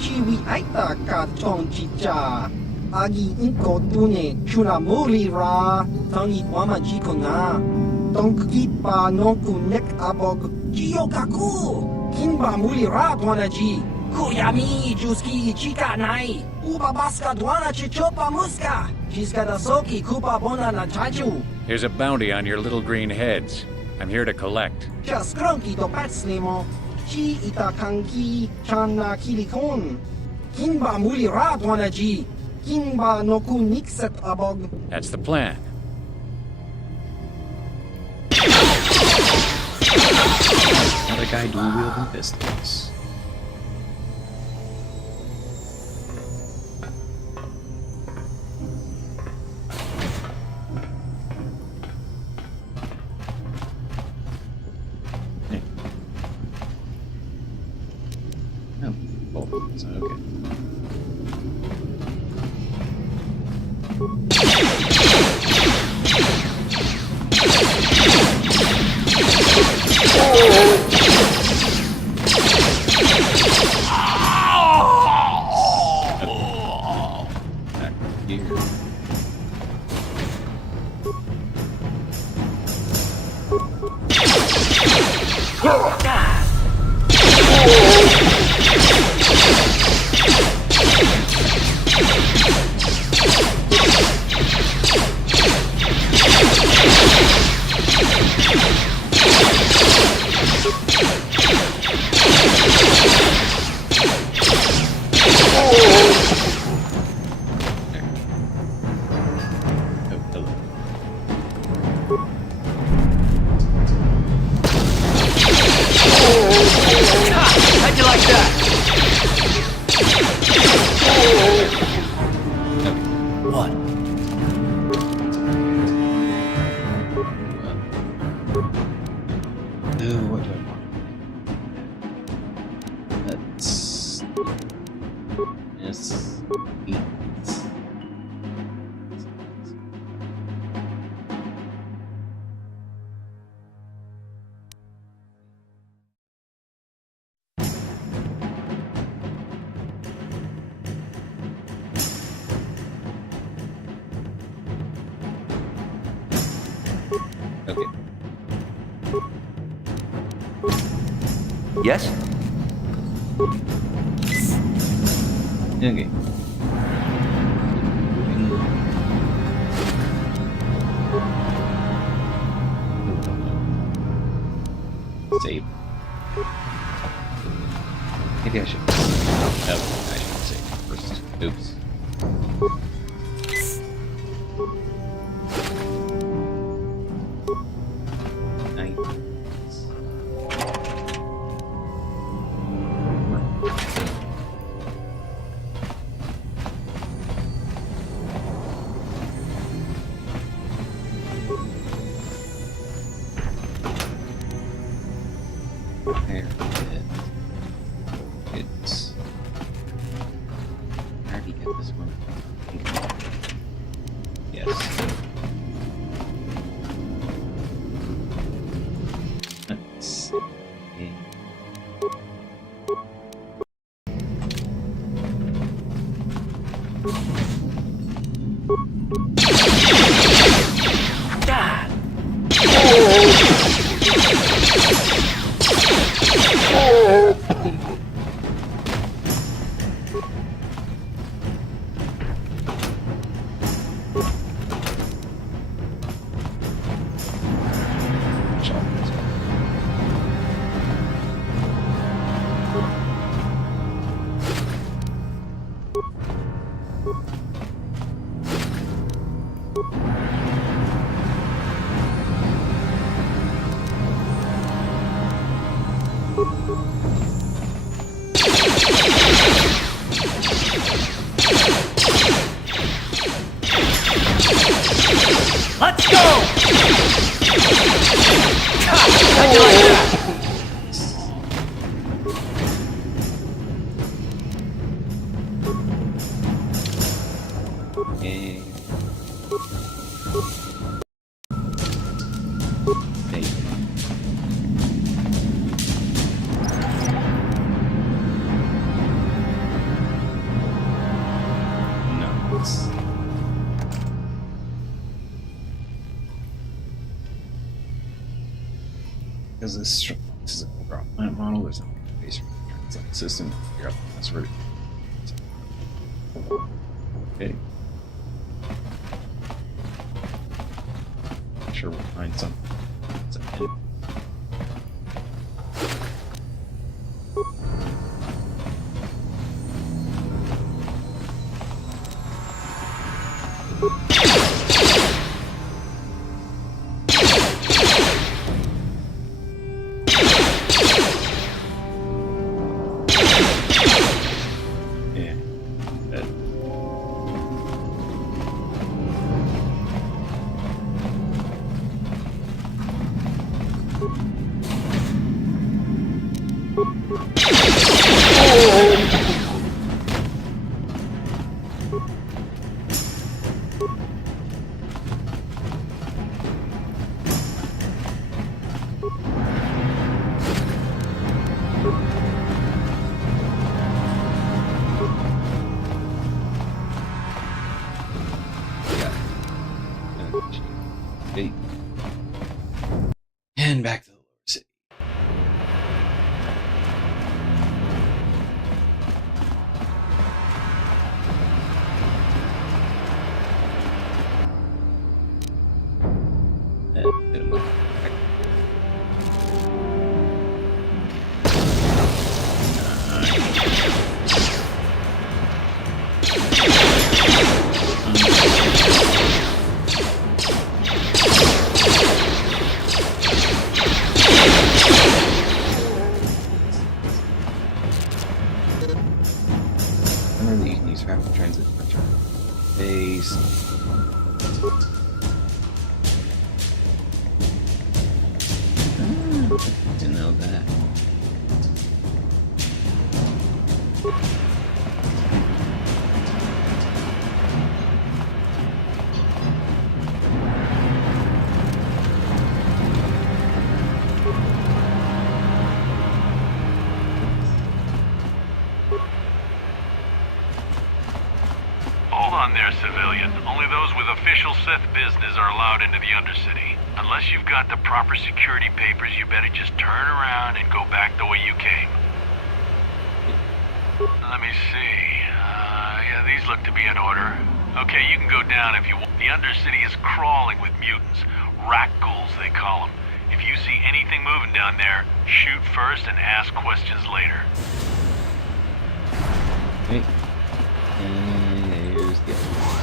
Chiwi aita ka tong chicha. Agi inko tune chuna muri ra. Tangi wama jiko na. Tonki pa nonku nek abog. Jiyokaku. Kinba muri ra ji. Kuyami juski chika nai. Uba baska dwana chichopa muska. Jiska da soki kupa bona na chaju. Here's a bounty on your little green heads. I'm here to collect. Just cronky to patslimo. Chi ita kanki chana kilikon. Kinba muli radwana ji. Kinba noku nixet abog. That's the plan. Another guy dual wielding pistols. Okay. Back here. How'd you like that? What? What do I want? Let's... Yes. Eat. Okay. Yes? Okay. Save. Maybe I should. Oh, I should save first. Oops. Where it's I already get this one. Yes. Let's see. Let's go! How'd you like that? Okay. Hey. No, it's... Because this is an overall plant model, there's no base for the translate system to figure out the password. Okay. Sure we'll find something. Okay. And back to the lower city. Remember that you can use rapid transit for base. Didn't know that. Hold on there, civilian. Only those with official Sith business are allowed into the undercity. Unless you've got the proper security papers, you better just turn around and go back the way you came. Let me see. Yeah, these look to be in order. Okay, you can go down if you want. The undercity is crawling with mutants. Rat ghouls, they call them. If you see anything moving down there, shoot first and ask questions later. Okay. And there's the other one.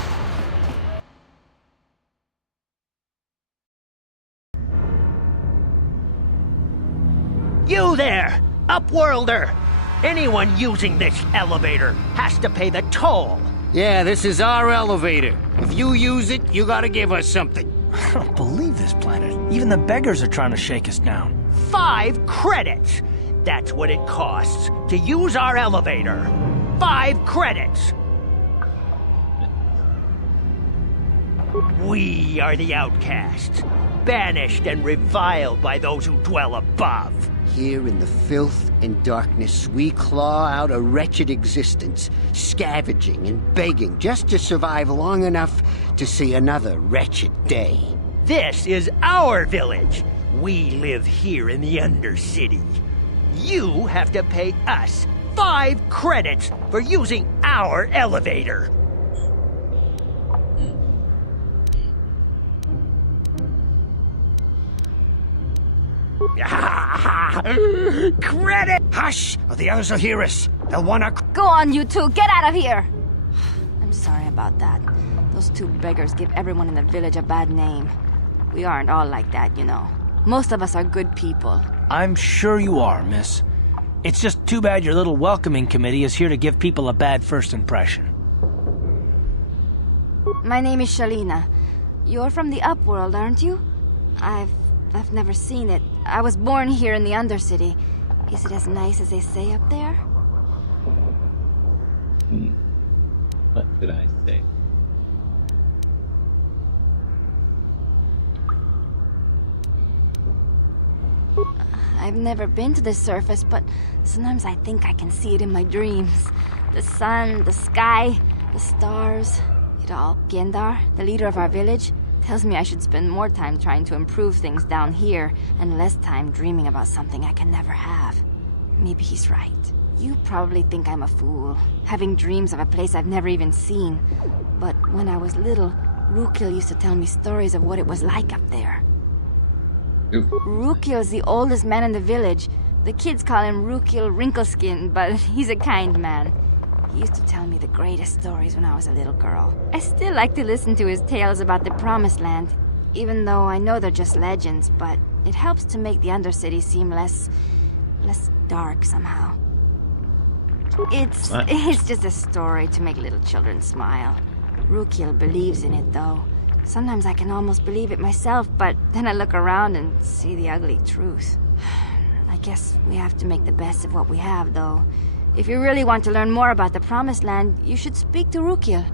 You there, Upworlder! Anyone using this elevator has to pay the toll. Yeah, this is our elevator. If you use it, you gotta give us something. I don't believe this planet. Even the beggars are trying to shake us down. 5 credits! That's what it costs to use our elevator. 5 credits! We are the outcasts, banished and reviled by those who dwell above. Here in the filth and darkness, we claw out a wretched existence, scavenging and begging just to survive long enough to see another wretched day. This is our village. We live here in the undercity. You have to pay us 5 credits for using our elevator. Credit! Hush, or the others will hear us. They'll wanna... Go on, you two. Get out of here. I'm sorry about that. Those 2 beggars give everyone in the village a bad name. We aren't all like that, you know. Most of us are good people. I'm sure you are, miss. It's just too bad your little welcoming committee is here to give people a bad first impression. My name is Shalina. You're from the Upworld, aren't you? I've never seen it. I was born here in the Undercity. Is it as nice as they say up there? What did I say? I've never been to the surface, but sometimes I think I can see it in my dreams. The sun, the sky, the stars, it all. Gendar, the leader of our village, tells me I should spend more time trying to improve things down here and less time dreaming about something I can never have. Maybe he's right. You probably think I'm a fool, having dreams of a place I've never even seen. But when I was little, Rukil used to tell me stories of what it was like up there. Rukil is the oldest man in the village. The kids call him Rukil Wrinkleskin, but he's a kind man. He used to tell me the greatest stories when I was a little girl. I still like to listen to his tales about the Promised Land, even though I know they're just legends, but it helps to make the Undercity seem less dark somehow. It's just a story to make little children smile. Rukil believes in it, though. Sometimes I can almost believe it myself, but then I look around and see the ugly truth. I guess we have to make the best of what we have, though. If you really want to learn more about the Promised Land, you should speak to Rukil.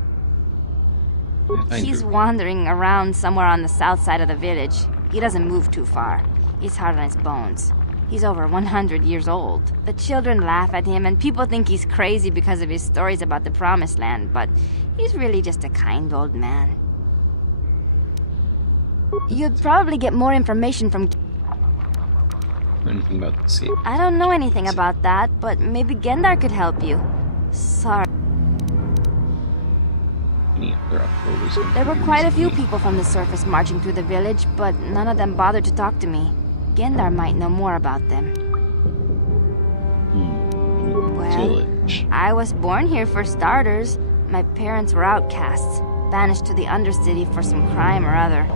He's wandering around somewhere on the south side of the village. He doesn't move too far. He's hard on his bones. He's over 100 years old. The children laugh at him, and people think he's crazy because of his stories about the Promised Land, but he's really just a kind old man. You'd probably get more information from... Anything about the sea? I don't know anything about that, but maybe Gendar could help you. Sorry. Any other uploaders? There were quite a few people from the surface marching through the village, but none of them bothered to talk to me. Gendar might know more about them. Well, I was born here for starters. My parents were outcasts, banished to the Undercity for some crime or other.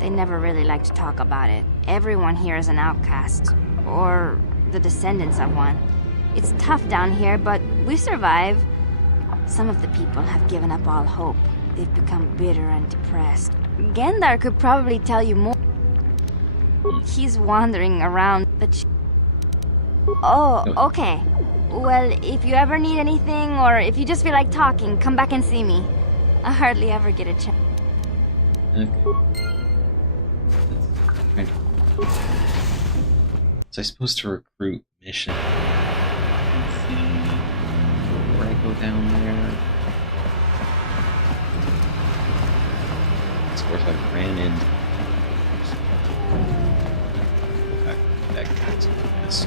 They never really liked to talk about it. Everyone here is an outcast, or the descendants of one. It's tough down here, but we survive. Some of the people have given up all hope. They've become bitter and depressed. Gendar could probably tell you more. He's wandering around the... Oh, okay. Well, if you ever need anything, or if you just feel like talking, come back and see me. I hardly ever get a chance. Okay. So I'm supposed to recruit mission. Let's see. Before I go down there. Of course, I ran in. Back to this.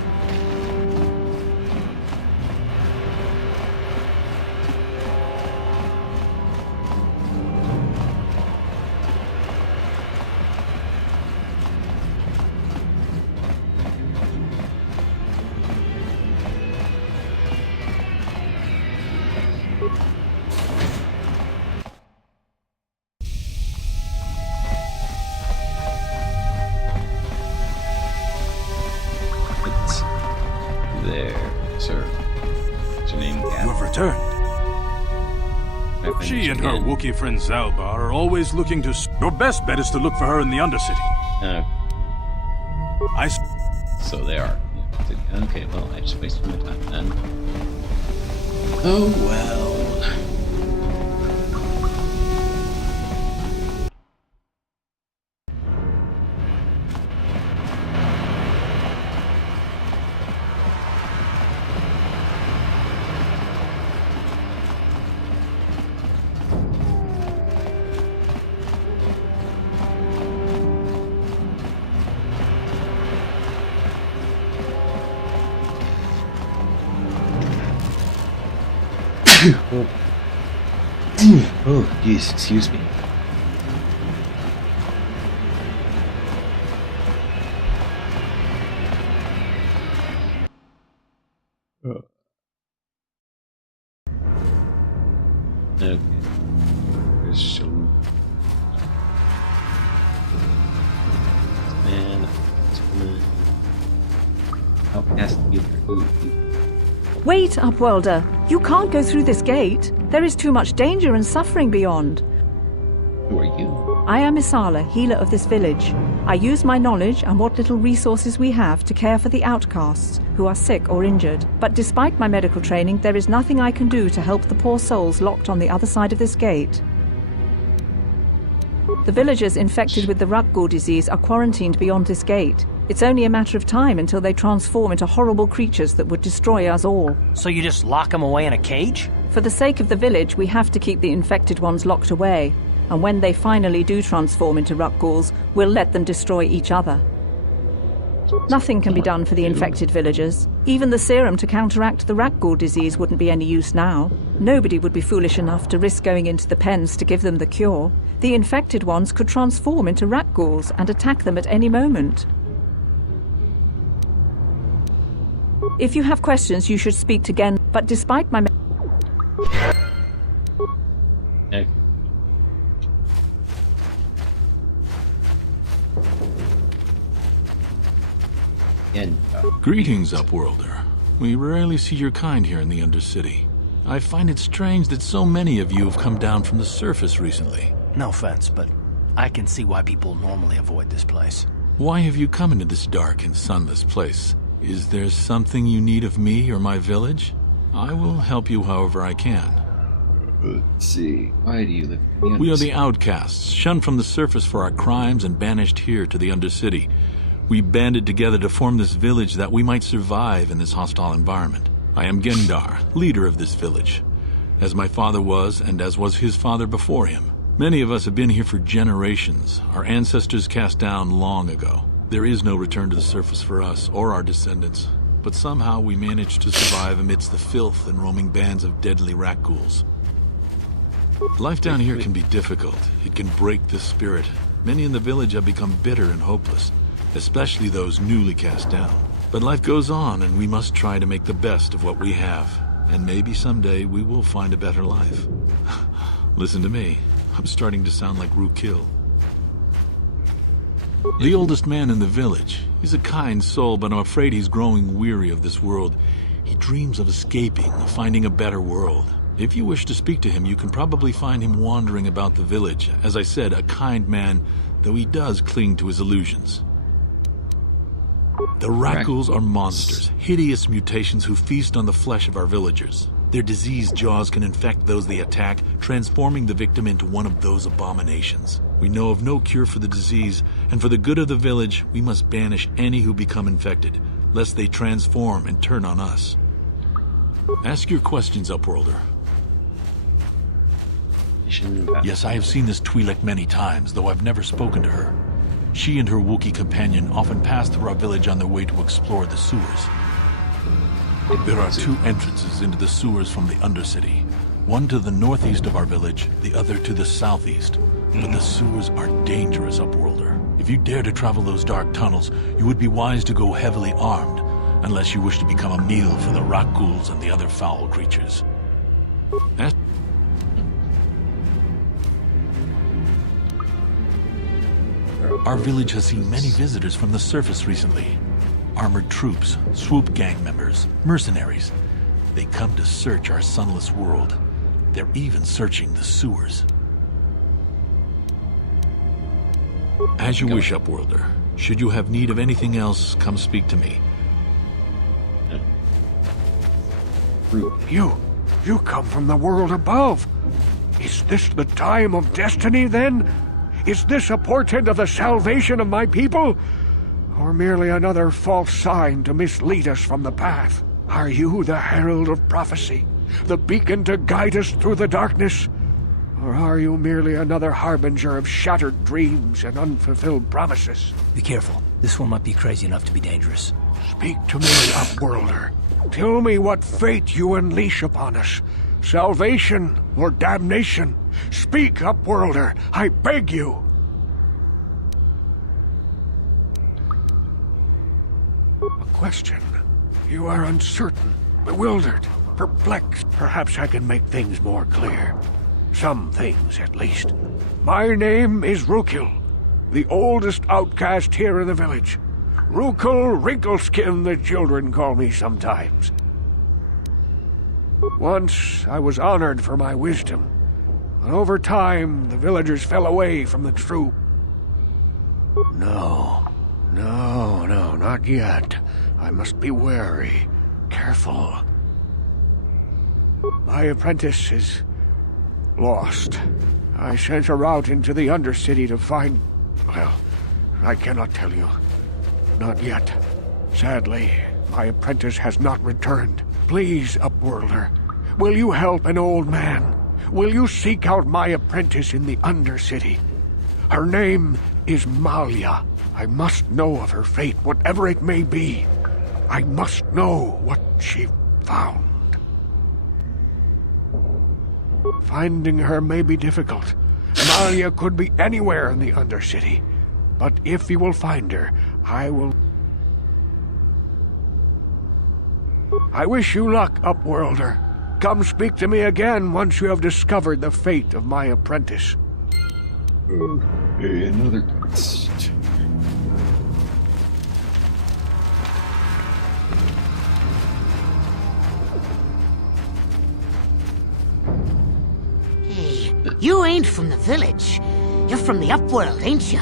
She and her Wookiee friend Zalbar are always looking to... Your best bet is to look for her in the Undercity. So they are. Yeah. Okay, well, I just wasted my time then. Oh, well. Oh, jeez, excuse me. Okay. So, man, outcast leader. Wait, Upworlder. You can't go through this gate. There is too much danger and suffering beyond. Who are you? I am Isala, healer of this village. I use my knowledge and what little resources we have to care for the outcasts who are sick or injured. But despite my medical training, there is nothing I can do to help the poor souls locked on the other side of this gate. The villagers infected with the Rakghoul disease are quarantined beyond this gate. It's only a matter of time until they transform into horrible creatures that would destroy us all. So you just lock them away in a cage? For the sake of the village, we have to keep the infected ones locked away. And when they finally do transform into Rakghouls, we'll let them destroy each other. Nothing can be done for the infected villagers. Even the serum to counteract the Rakghoul disease wouldn't be any use now. Nobody would be foolish enough to risk going into the pens to give them the cure. The infected ones could transform into Rakghouls and attack them at any moment. If you have questions, you should speak to Gen, but despite my... Okay. Greetings, Upworlder. We rarely see your kind here in the Undercity. I find it strange that so many of you have come down from the surface recently. No offense, but I can see why people normally avoid this place. Why have you come into this dark and sunless place? Is there something you need of me or my village? I will help you however I can. Let's see. Why do you live in the We are the outcasts, shunned from the surface for our crimes and banished here to the Undercity. We banded together to form this village that we might survive in this hostile environment. I am Gendar, leader of this village, as my father was and as was his father before him. Many of us have been here for generations, our ancestors cast down long ago. There is no return to the surface for us or our descendants, but somehow we managed to survive amidst the filth and roaming bands of deadly Rakghouls. Life down here can be difficult. It can break the spirit. Many in the village have become bitter and hopeless, especially those newly cast down. But life goes on, and we must try to make the best of what we have. And maybe someday we will find a better life. Listen to me. I'm starting to sound like Rukil. The oldest man in the village. He's a kind soul, but I'm afraid he's growing weary of this world. He dreams of escaping, of finding a better world. If you wish to speak to him, you can probably find him wandering about the village. As I said, a kind man, though he does cling to his illusions. The Rakghouls are monsters, hideous mutations who feast on the flesh of our villagers. Their diseased jaws can infect those they attack, transforming the victim into one of those abominations. We know of no cure for the disease, and for the good of the village, we must banish any who become infected, lest they transform and turn on us. Ask your questions, Upworlder. Yes, I have seen this Twi'lek many times, though I've never spoken to her. She and her Wookiee companion often pass through our village on their way to explore the sewers. There are two entrances into the sewers from the Undercity. One to the northeast of our village, the other to the southeast. But the sewers are dangerous, Upworlder. If you dare to travel those dark tunnels, you would be wise to go heavily armed, unless you wish to become a meal for the Rakghouls and the other foul creatures. Our village has seen many visitors from the surface recently. Armored troops, swoop gang members, mercenaries. They come to search our sunless world. They're even searching the sewers. As you wish, Upworlder. Should you have need of anything else, come speak to me. You come from the world above. Is this the time of destiny, then? Is this a portent of the salvation of my people? Or merely another false sign to mislead us from the path? Are you the herald of prophecy, the beacon to guide us through the darkness? Or are you merely another harbinger of shattered dreams and unfulfilled promises? Be careful. This one might be crazy enough to be dangerous. Speak to me, Upworlder. Tell me what fate you unleash upon us. Salvation or damnation? Speak, Upworlder, I beg you! A question. You are uncertain, bewildered, perplexed. Perhaps I can make things more clear. Some things, at least. My name is Rukil, the oldest outcast here in the village. Rukil Wrinkleskin, the children call me sometimes. Once I was honored for my wisdom. But over time, the villagers fell away from the troop. No, not yet. I must be wary, careful. My apprentice is lost. I sent her out into the undercity to find... Well, I cannot tell you. Not yet. Sadly, my apprentice has not returned. Please, Upworlder, will you help an old man? Will you seek out my apprentice in the undercity? Her name is Malia. I must know of her fate, whatever it may be. I must know what she found. Finding her may be difficult. Malia could be anywhere in the undercity. But if you will find her, I will... I wish you luck, Upworlder. Come speak to me again once you have discovered the fate of my apprentice. Okay, another quest. Hey, you ain't from the village. You're from the Upworld, ain't you?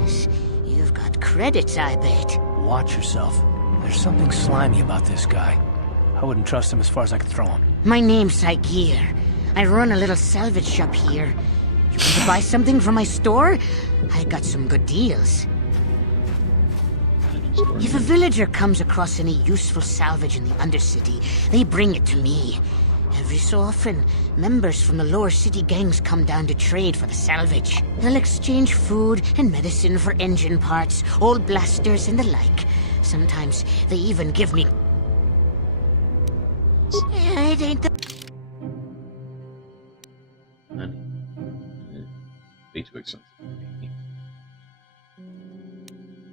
Yes, you've got credits, I bet. Watch yourself. There's something slimy about this guy. I wouldn't trust him as far as I could throw him. My name's Saigir. I run a little salvage shop here. You want to buy something from my store? I got some good deals. If a villager comes across any useful salvage in the Undercity, they bring it to me. Every so often, members from the lower city gangs come down to trade for the salvage. They'll exchange food and medicine for engine parts, old blasters, and the like. Sometimes they even give me... It ain't the... Way too expensive.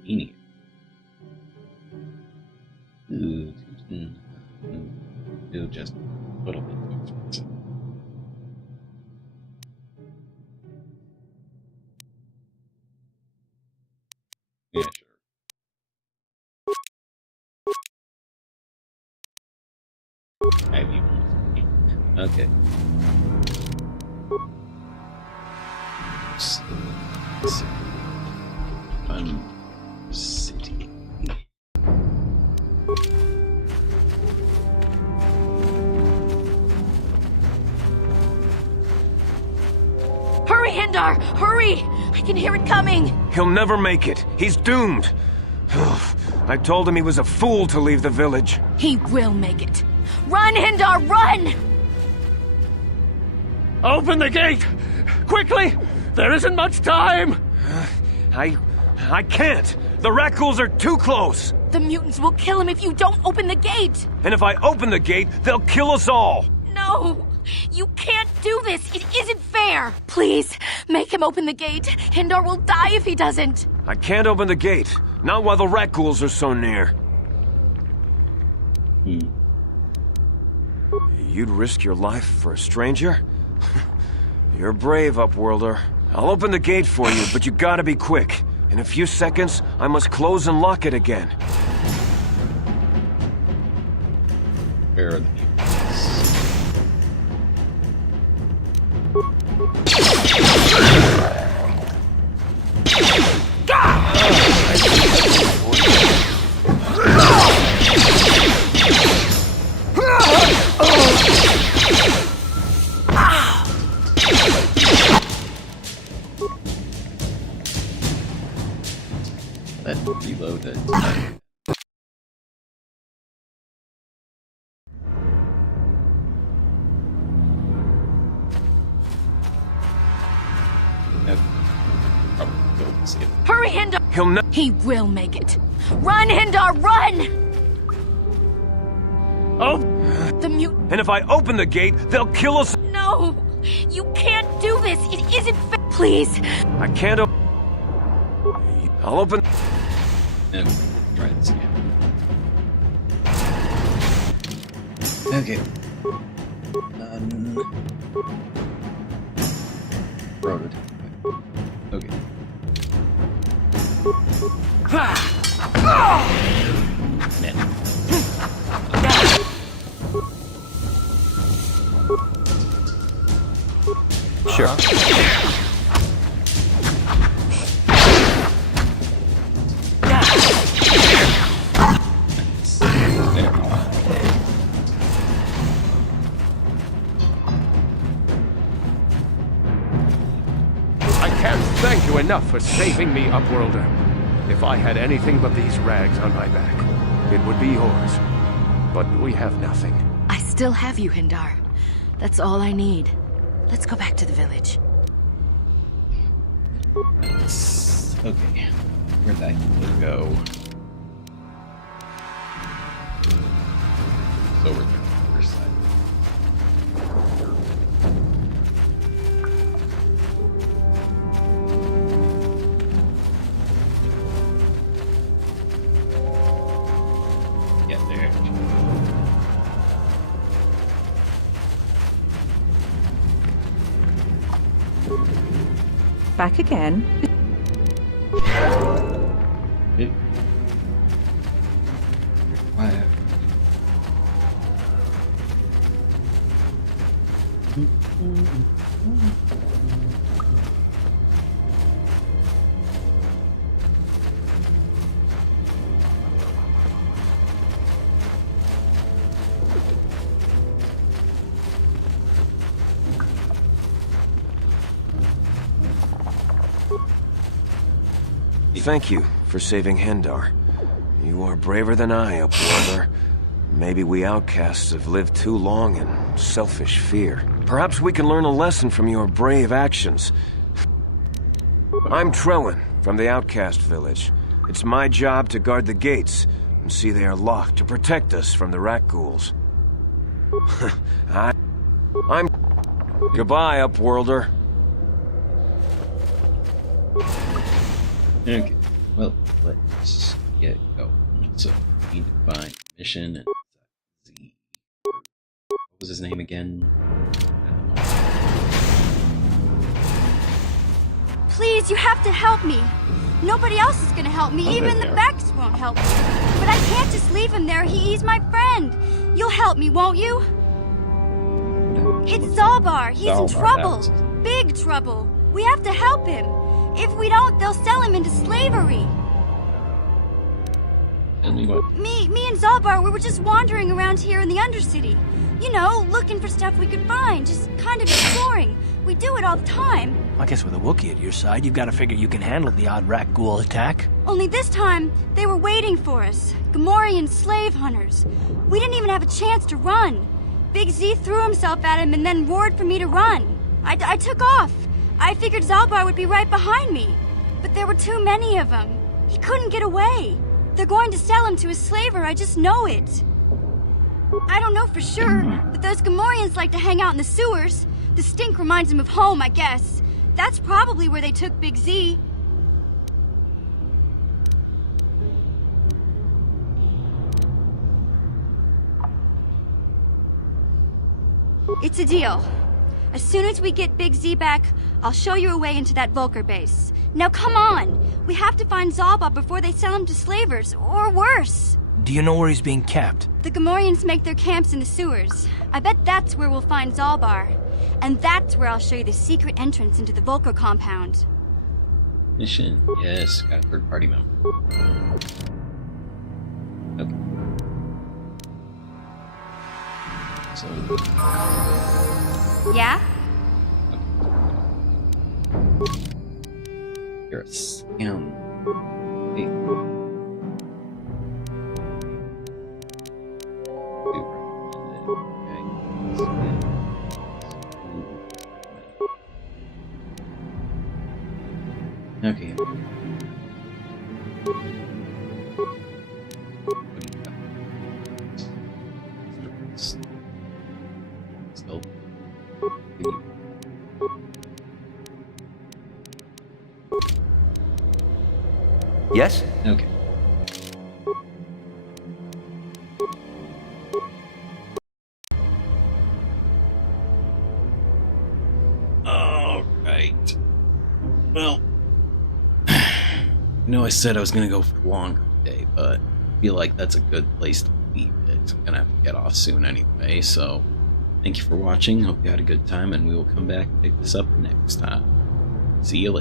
Eeny. Ooh, just a little bit too expensive. Yeah, sure. Have you? Okay. City. Hurry, Hindar! Hurry! I can hear it coming! He'll never make it. He's doomed. I told him he was a fool to leave the village. He will make it. Run, Hindar, run! Open the gate! Quickly! There isn't much time! I can't! The Rakghouls are too close! The mutants will kill him if you don't open the gate! And if I open the gate, they'll kill us all! No! You can't do this! It isn't fair! Please, make him open the gate. Hindar will die if he doesn't! I can't open the gate. Not while the Rakghouls are so near. You'd risk your life for a stranger? You're brave, Upworlder. I'll open the gate for you, but you gotta be quick. In a few seconds, I must close and lock it again. Where are the Let's reload it. Hurry, Hindar! He will make it. Run, Hindar, run! Oh! The mutant... And if I open the gate, they'll kill us... No! You can't do this! It isn't fair! Please! I can't I'll open... And try this again. Okay. Prototype. Okay. Man. Sure. I can't thank you enough for saving me, Upworlder. If I had anything but these rags on my back, it would be yours. But we have nothing. I still have you, Hindar. That's all I need. Let's go back to the village. Okay, where'd that go? It's over there on the other side. Yeah, there. Back again. Thank you for saving Hendar. You are braver than I, Upworlder. Maybe we outcasts have lived too long in selfish fear. Perhaps we can learn a lesson from your brave actions. I'm Trellin, from the Outcast Village. It's my job to guard the gates and see they are locked to protect us from the rat ghouls. I'm... Goodbye, Upworlder. Okay, well, let's get going. So, we need to find mission and Z. What was his name again? Please, you have to help me. Nobody else is gonna help me. Even the Becks won't help me. But I can't just leave him there. He's my friend. You'll help me, won't you? It's Zalbar. He's in trouble. Big trouble. We have to help him. If we don't, they'll sell him into slavery. Tell me what? Me and Zalbar, we were just wandering around here in the Undercity. You know, looking for stuff we could find, just kind of exploring. We do it all the time. I guess with a Wookiee at your side, you've got to figure you can handle the odd rat ghoul attack. Only this time, they were waiting for us. Gamorrean slave hunters. We didn't even have a chance to run. Big Z threw himself at him and then roared for me to run. I took off. I figured Zalbar would be right behind me. But there were too many of them. He couldn't get away. They're going to sell him to a slaver, I just know it. I don't know for sure, but those Gamorreans like to hang out in the sewers. The stink reminds them of home, I guess. That's probably where they took Big Z. It's a deal. As soon as we get Big Z back, I'll show you a way into that Vulcar base. Now come on! We have to find Zalbar before they sell him to slavers, or worse. Do you know where he's being kept? The Gamorreans make their camps in the sewers. I bet that's where we'll find Zalbar. And that's where I'll show you the secret entrance into the Vulcar compound. Mission. Yes, got a third party member. Okay. So... Yeah? You're a scam. Hey. Okay. Still. Yes? Okay. Alright. Well, I know I said I was gonna go for a longer day, but I feel like that's a good place to leave it. I'm gonna have to get off soon anyway, so Thank you for watching. Hope you had a good time, and we will come back and pick this up next time. See you later.